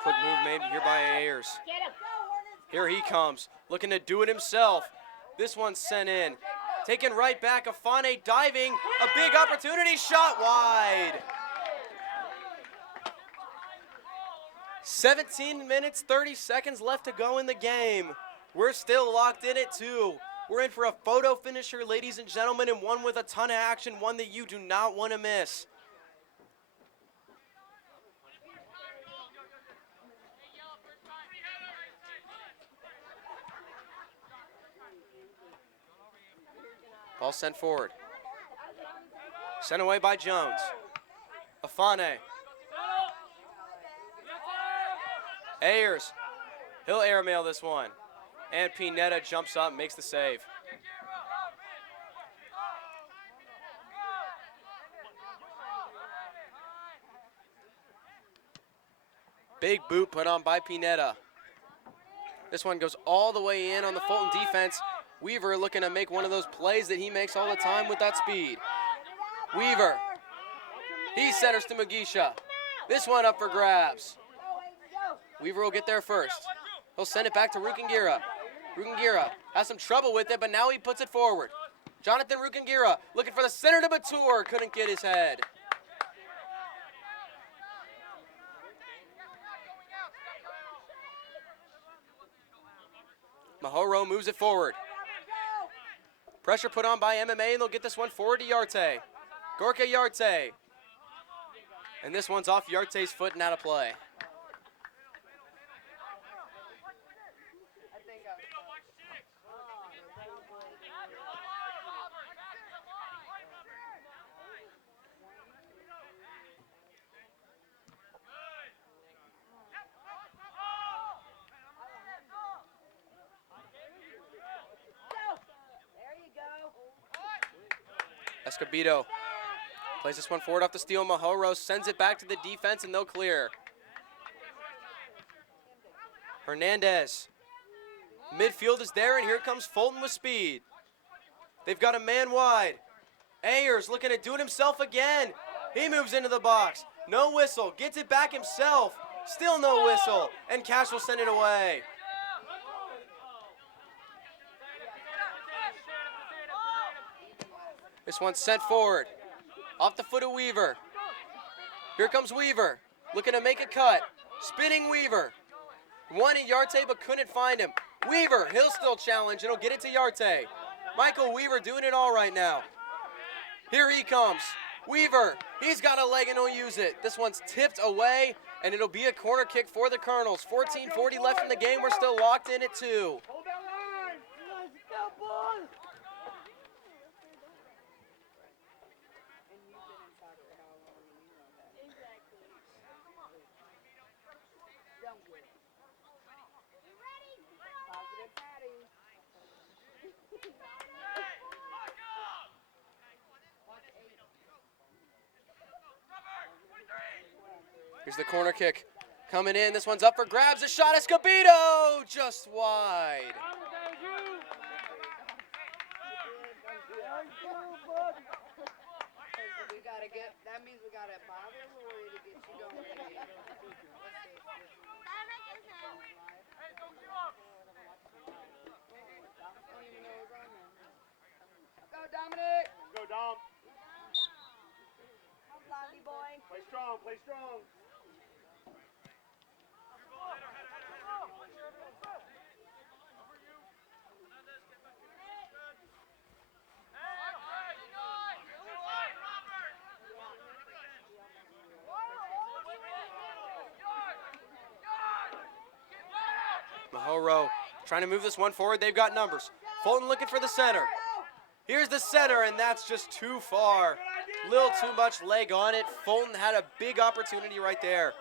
Quick move made here by Ayers. Here he comes, looking to do it himself. This one's sent in. Taken right back, Afane diving, a big opportunity, shot wide. 17 minutes, 30 seconds left to go in the game. We're still locked in at 2. We're in for a photo finisher, ladies and gentlemen, and one with a ton of action, one that you do not want to miss. Ball sent forward. Sent away by Jones. Afane. Ayers. He'll airmail this one. And Pineda jumps up and makes the save. Big boot put on by Pineda. This one goes all the way in on the Fulton defense. Weaver looking to make one of those plays that he makes all the time with that speed. Weaver. He centers to Mugisha. This one up for grabs. Weaver will get there first. He'll send it back to Rukangira. Rukangira has some trouble with it, but now he puts it forward. Jonathan Rukangira looking for the center to Batur. Couldn't get his head. Mahoro moves it forward. Pressure put on by MMA, and they'll get this one forward to Yarte. Gorka Yarte. And this one's off Yarte's foot and out of play. Escobedo plays this one forward off the steal. Mahoro sends it back to the defense, and they'll clear. Hernandez. Midfield is there, and here comes Fulton with speed. They've got a man wide. Ayers looking to do it himself again. He moves into the box. No whistle. Gets it back himself. Still no whistle. And Cash will send it away. This one's sent forward. Off the foot of Weaver. Here comes Weaver. Looking to make a cut. Spinning Weaver. Wanted Yarte but couldn't find him. Weaver, he'll still challenge and he'll get it to Yarte. Michael Weaver doing it all right now. Here he comes. Weaver, he's got a leg and he'll use it. This one's tipped away and it'll be a corner kick for the Colonels. 14:40 left in the game. We're still locked in at 2. Here's the corner kick coming in. This one's up for grabs. A shot, Escobedo, just wide. We gotta get. That means we gotta bother Lori. strong, play strong. Mahoro trying to move this one forward. They've got numbers. Fulton looking for the center. Here's the center, and that's just too far. Little too much leg on it. Fulton had a big opportunity right there.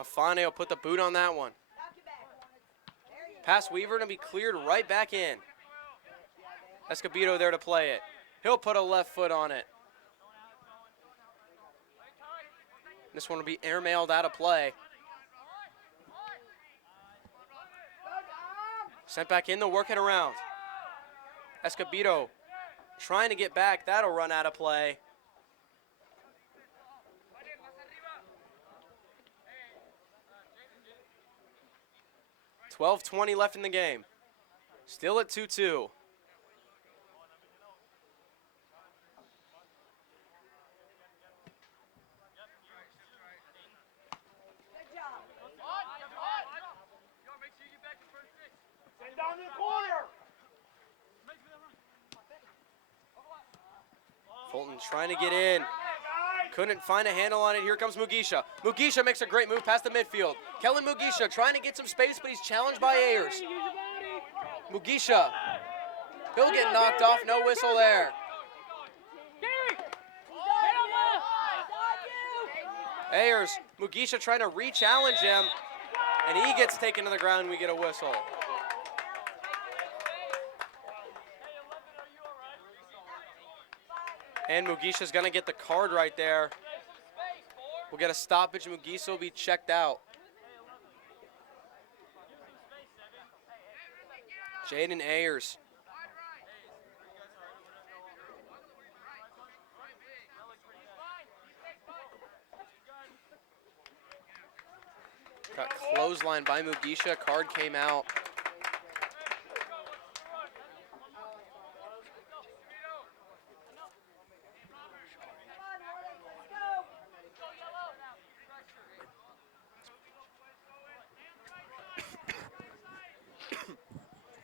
Afane will put the boot on that one. Pass Weaver to be cleared right back in. Escobedo there to play it. He'll put a left foot on it. This one will be airmailed out of play. Sent back in, they'll work it around. Escobedo trying to get back. That'll run out of play. .12:20 left in the game. Still at 2-2. Send down to the corner. Fulton trying to get in. Couldn't find a handle on it. Here comes Mugisha. Mugisha makes a great move past the midfield. Kellen Mugisha trying to get some space, but he's challenged by Ayers. Mugisha. He'll get knocked off. No whistle there. Ayers. Mugisha trying to re-challenge him, and he gets taken to the ground. We get a whistle. And Mugisha's going to get the card right there. We'll get a stoppage. Mugisha will be checked out. Jaden Ayers. Got clotheslined by Mugisha. Card came out.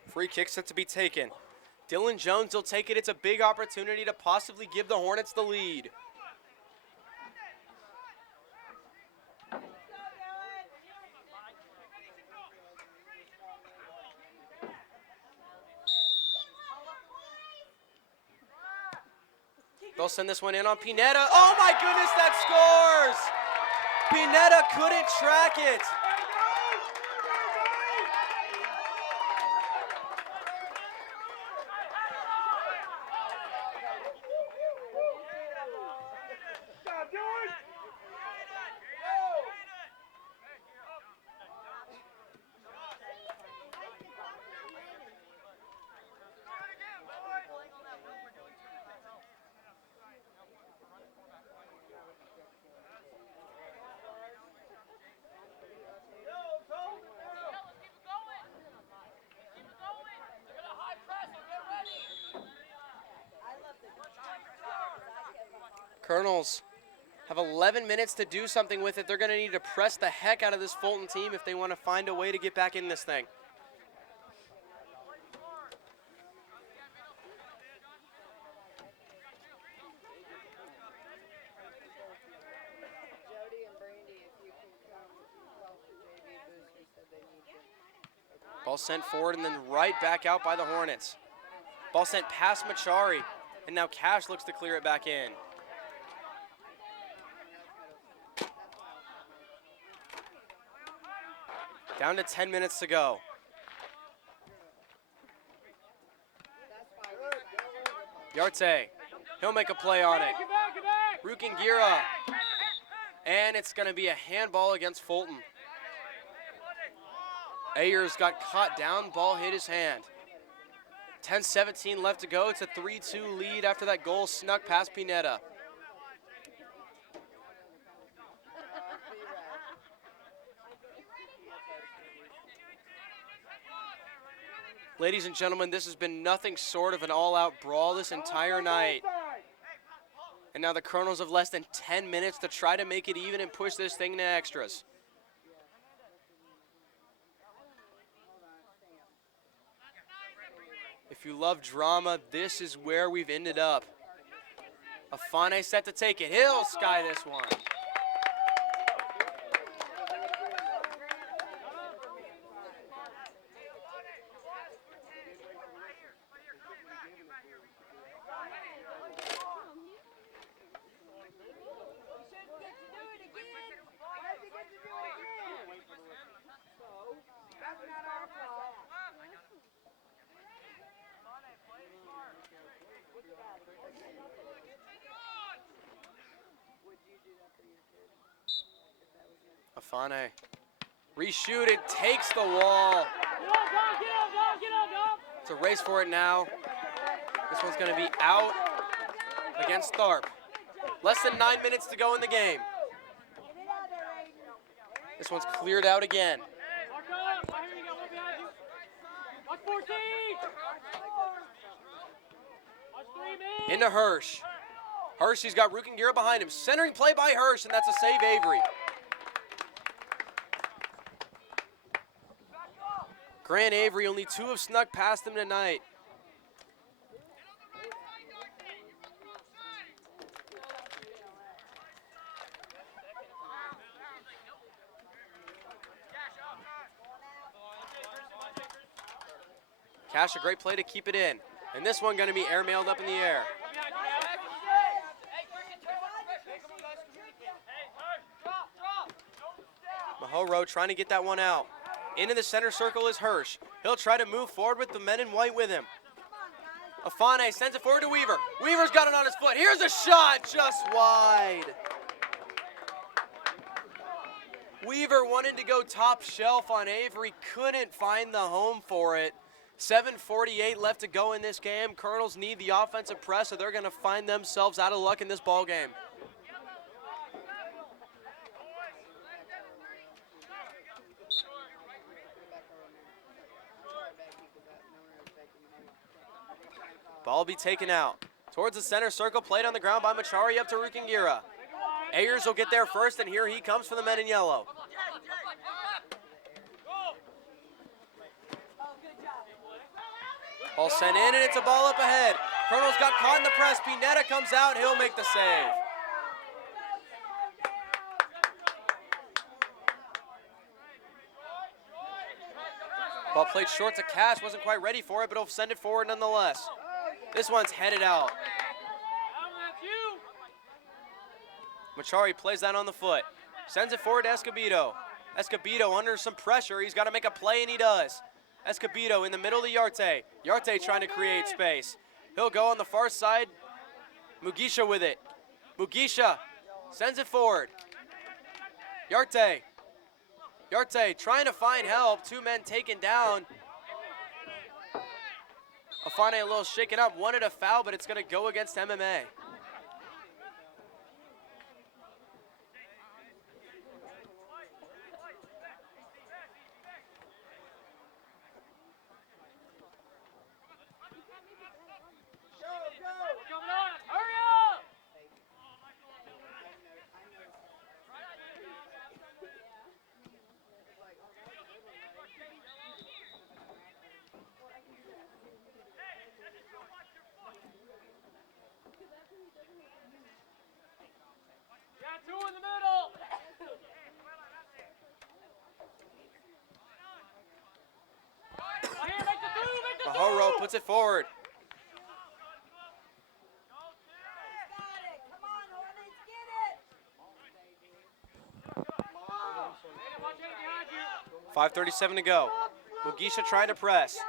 Free kick set to be taken. Dylan Jones will take it. It's a big opportunity to possibly give the Hornets the lead. They'll send this one in on Pineda. Oh my goodness, that scores! Pineda couldn't track it. Colonels have 11 minutes to do something with it. They're going to need to press the heck out of this Fulton team if they want to find a way to get back in this thing. Ball sent forward and then right back out by the Hornets. Ball sent past Machari, and now Cash looks to clear it back in. Down to 10 minutes to go. Yarte, he'll make a play on it. Rukingira, and it's going to be a handball against Fulton. Ayers got caught down, ball hit his hand. 10-17 left to go. It's a 3-2 lead after that goal snuck past Pineda. Ladies and gentlemen, this has been nothing short of an all-out brawl this entire night. And now the Colonels have less than 10 minutes to try to make it even and push this thing to extras. If you love drama, this is where we've ended up. Afane set to take it. He'll sky this one. Afane, reshoot it, takes the wall. It's a race for it now. This one's going to be out against Tharp. Less than 9 minutes to go in the game. This one's cleared out again. Into Hirsch. Hirsch, he's got Rukengira behind him. Centering play by Hirsch, and that's a save, Avery. Grant Avery, only 2 have snuck past him tonight. Cash, a great play to keep it in. And this one going to be airmailed up in the air. Mahoro trying to get that one out. Into the center circle is Hirsch. He'll try to move forward with the men in white with him. Afane sends it forward to Weaver. Weaver's got it on his foot. Here's a shot just wide. Weaver wanted to go top shelf on Avery, couldn't find the home for it. 7:48 left to go in this game. Colonels need the offensive press, so they're going to find themselves out of luck in this ball game. Ball will be taken out. Towards the center circle, played on the ground by Machari up to Rukengira. Ayers will get there first, and here he comes for the men in yellow. Ball sent in, and it's a ball up ahead. Colonels got caught in the press. Pineda comes out, he'll make the save. Ball played short to Cash, wasn't quite ready for it, but he'll send it forward nonetheless. This one's headed out. Machari plays that on the foot. Sends it forward to Escobedo. Escobedo under some pressure. He's got to make a play, and he does. Escobedo in the middle of Yarte. Yarte trying to create space. He'll go on the far side. Mugisha with it. Mugisha sends it forward. Yarte. Yarte trying to find help. 2 men taken down. Afane a little shaken up. Wanted a foul, but it's going to go against MMA. Mahoro puts it forward. Come on, Hornets, get it! 5:37 to go. Mugisha trying to press. Get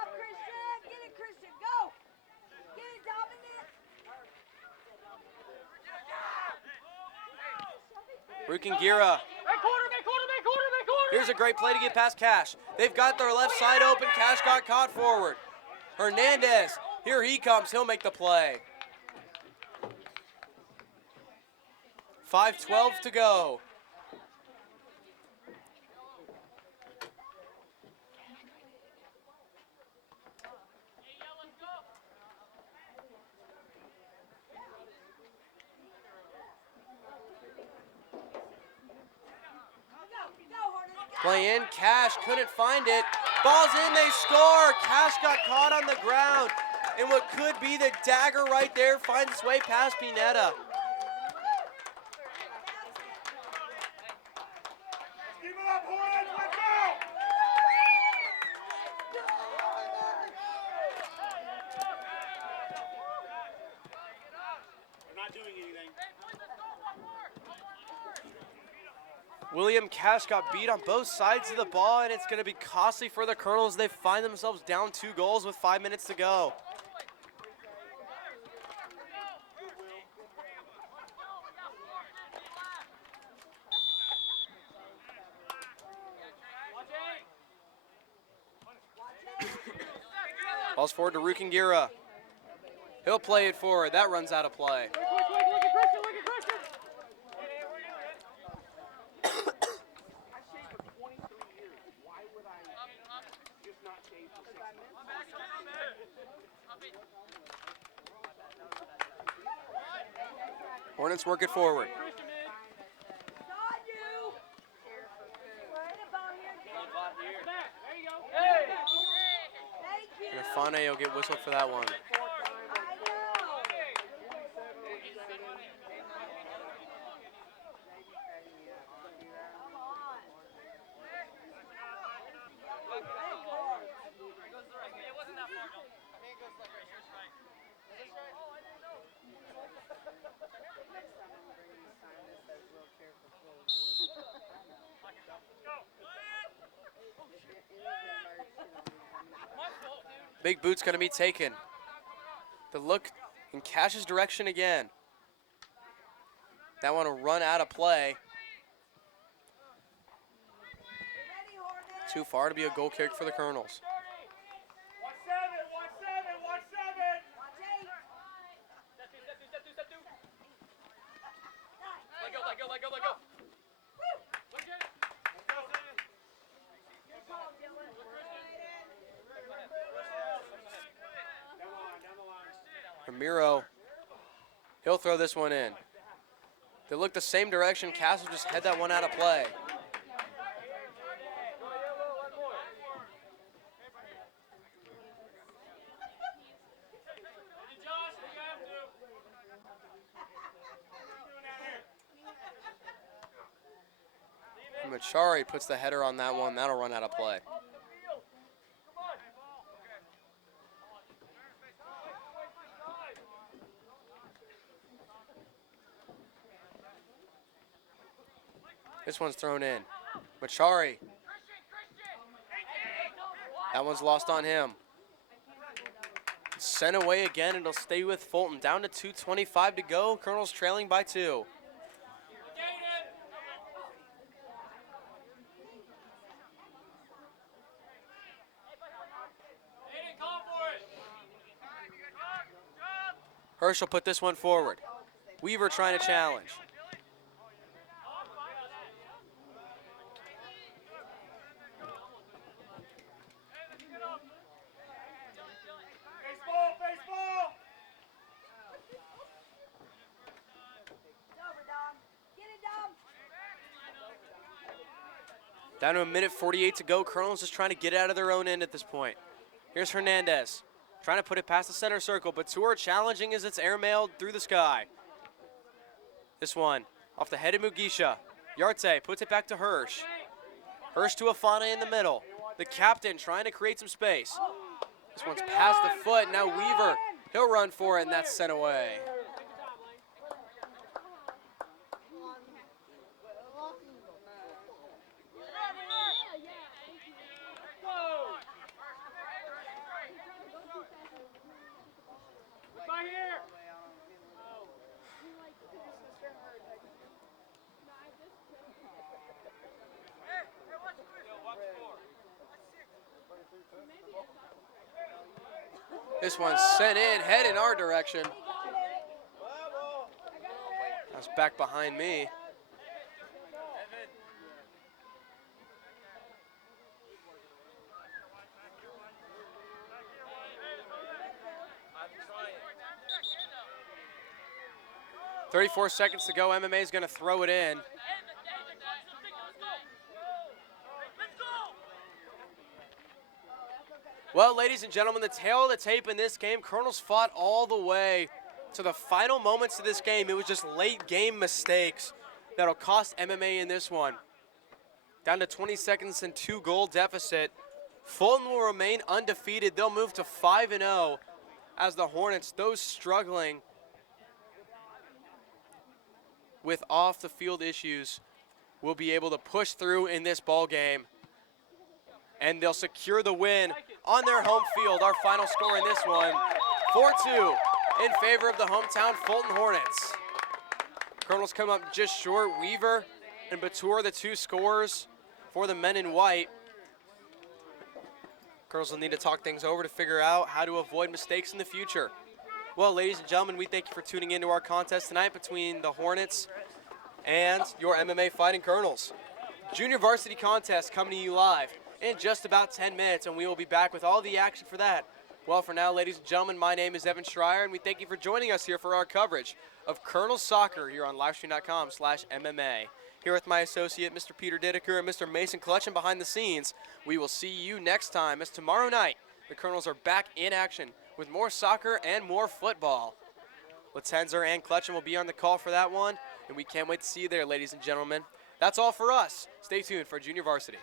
it, Christian, go! Get it, Dominic! Rukengira. Here's a great play to get past Cash. They've got their left side open. Cash got caught forward. Hernandez, here he comes. He'll make the play. 5:12 to go. Play in, Cash couldn't find it. Ball's in, they score. Cash got caught on the ground. And what could be the dagger right there finds its way past Pineda. Keep it up, Hornets, let's go! They're not doing anything. William Cash got beat on both sides of the ball, and it's going to be costly for the Colonels. They find themselves down 2 goals with 5 minutes to go. Ball's forward to Rukingira. He'll play it forward. That runs out of play. Hornets work it forward. And Afane will get whistled for that one. Big boot's going to be taken. The look in Cash's direction again. That one will run out of play. Too far to be a goal kick for the Colonels. 1-7. Let go. Ramiro, he'll throw this one in. They look the same direction. Castle just had that one out of play. Machari puts the header on that one. That'll run out of play. This one's thrown in. Machari. That one's lost on him. Sent away again. It'll stay with Fulton. Down to 2:25 to go. Colonels trailing by 2. Herschel put this one forward. Weaver trying to challenge. Baseball! Down to 1:48 to go. Colonels just trying to get out of their own end at this point. Here's Hernandez. Trying to put it past the center circle, but Tour challenging as it's airmailed through the sky. This one off the head of Mugisha. Yarte puts it back to Hirsch. Hirsch to Afane in the middle. The captain trying to create some space. This one's past the foot. Now Weaver, he'll run for it, and that's sent away. This one's sent in, head in our direction. That's back behind me. "34 seconds to go. MMA is going to throw it in. Well, ladies and gentlemen, the tail of the tape in this game, Colonels fought all the way to the final moments of this game. It was just late game mistakes that'll cost MMA in this one. Down to 20 seconds and 2-goal deficit. Fulton will remain undefeated. They'll move to 5-0 as the Hornets, those struggling with off-the-field issues, will be able to push through in this ball game. And they'll secure the win on their home field. Our final score in this one, 4-2 in favor of the hometown Fulton Hornets. Colonels come up just short. Weaver and Batur, the 2 scorers for the men in white. Colonels will need to talk things over to figure out how to avoid mistakes in the future. Well, ladies and gentlemen, we thank you for tuning into our contest tonight between the Hornets and your MMA Fighting Colonels. Junior varsity contest coming to you live in just about 10 minutes, and we will be back with all the action for that. Well, for now, ladies and gentlemen, my name is Evan Schreier, and we thank you for joining us here for our coverage of Colonels Soccer here on livestream.com/MMA. Here with my associate, Mr. Peter Dideker, and Mr. Mason Clutchin behind the scenes. We will see you next time, as tomorrow night, the Colonels are back in action with more soccer and more football. Latenzer and Clutchin will be on the call for that one, and we can't wait to see you there, ladies and gentlemen. That's all for us. Stay tuned for Junior Varsity.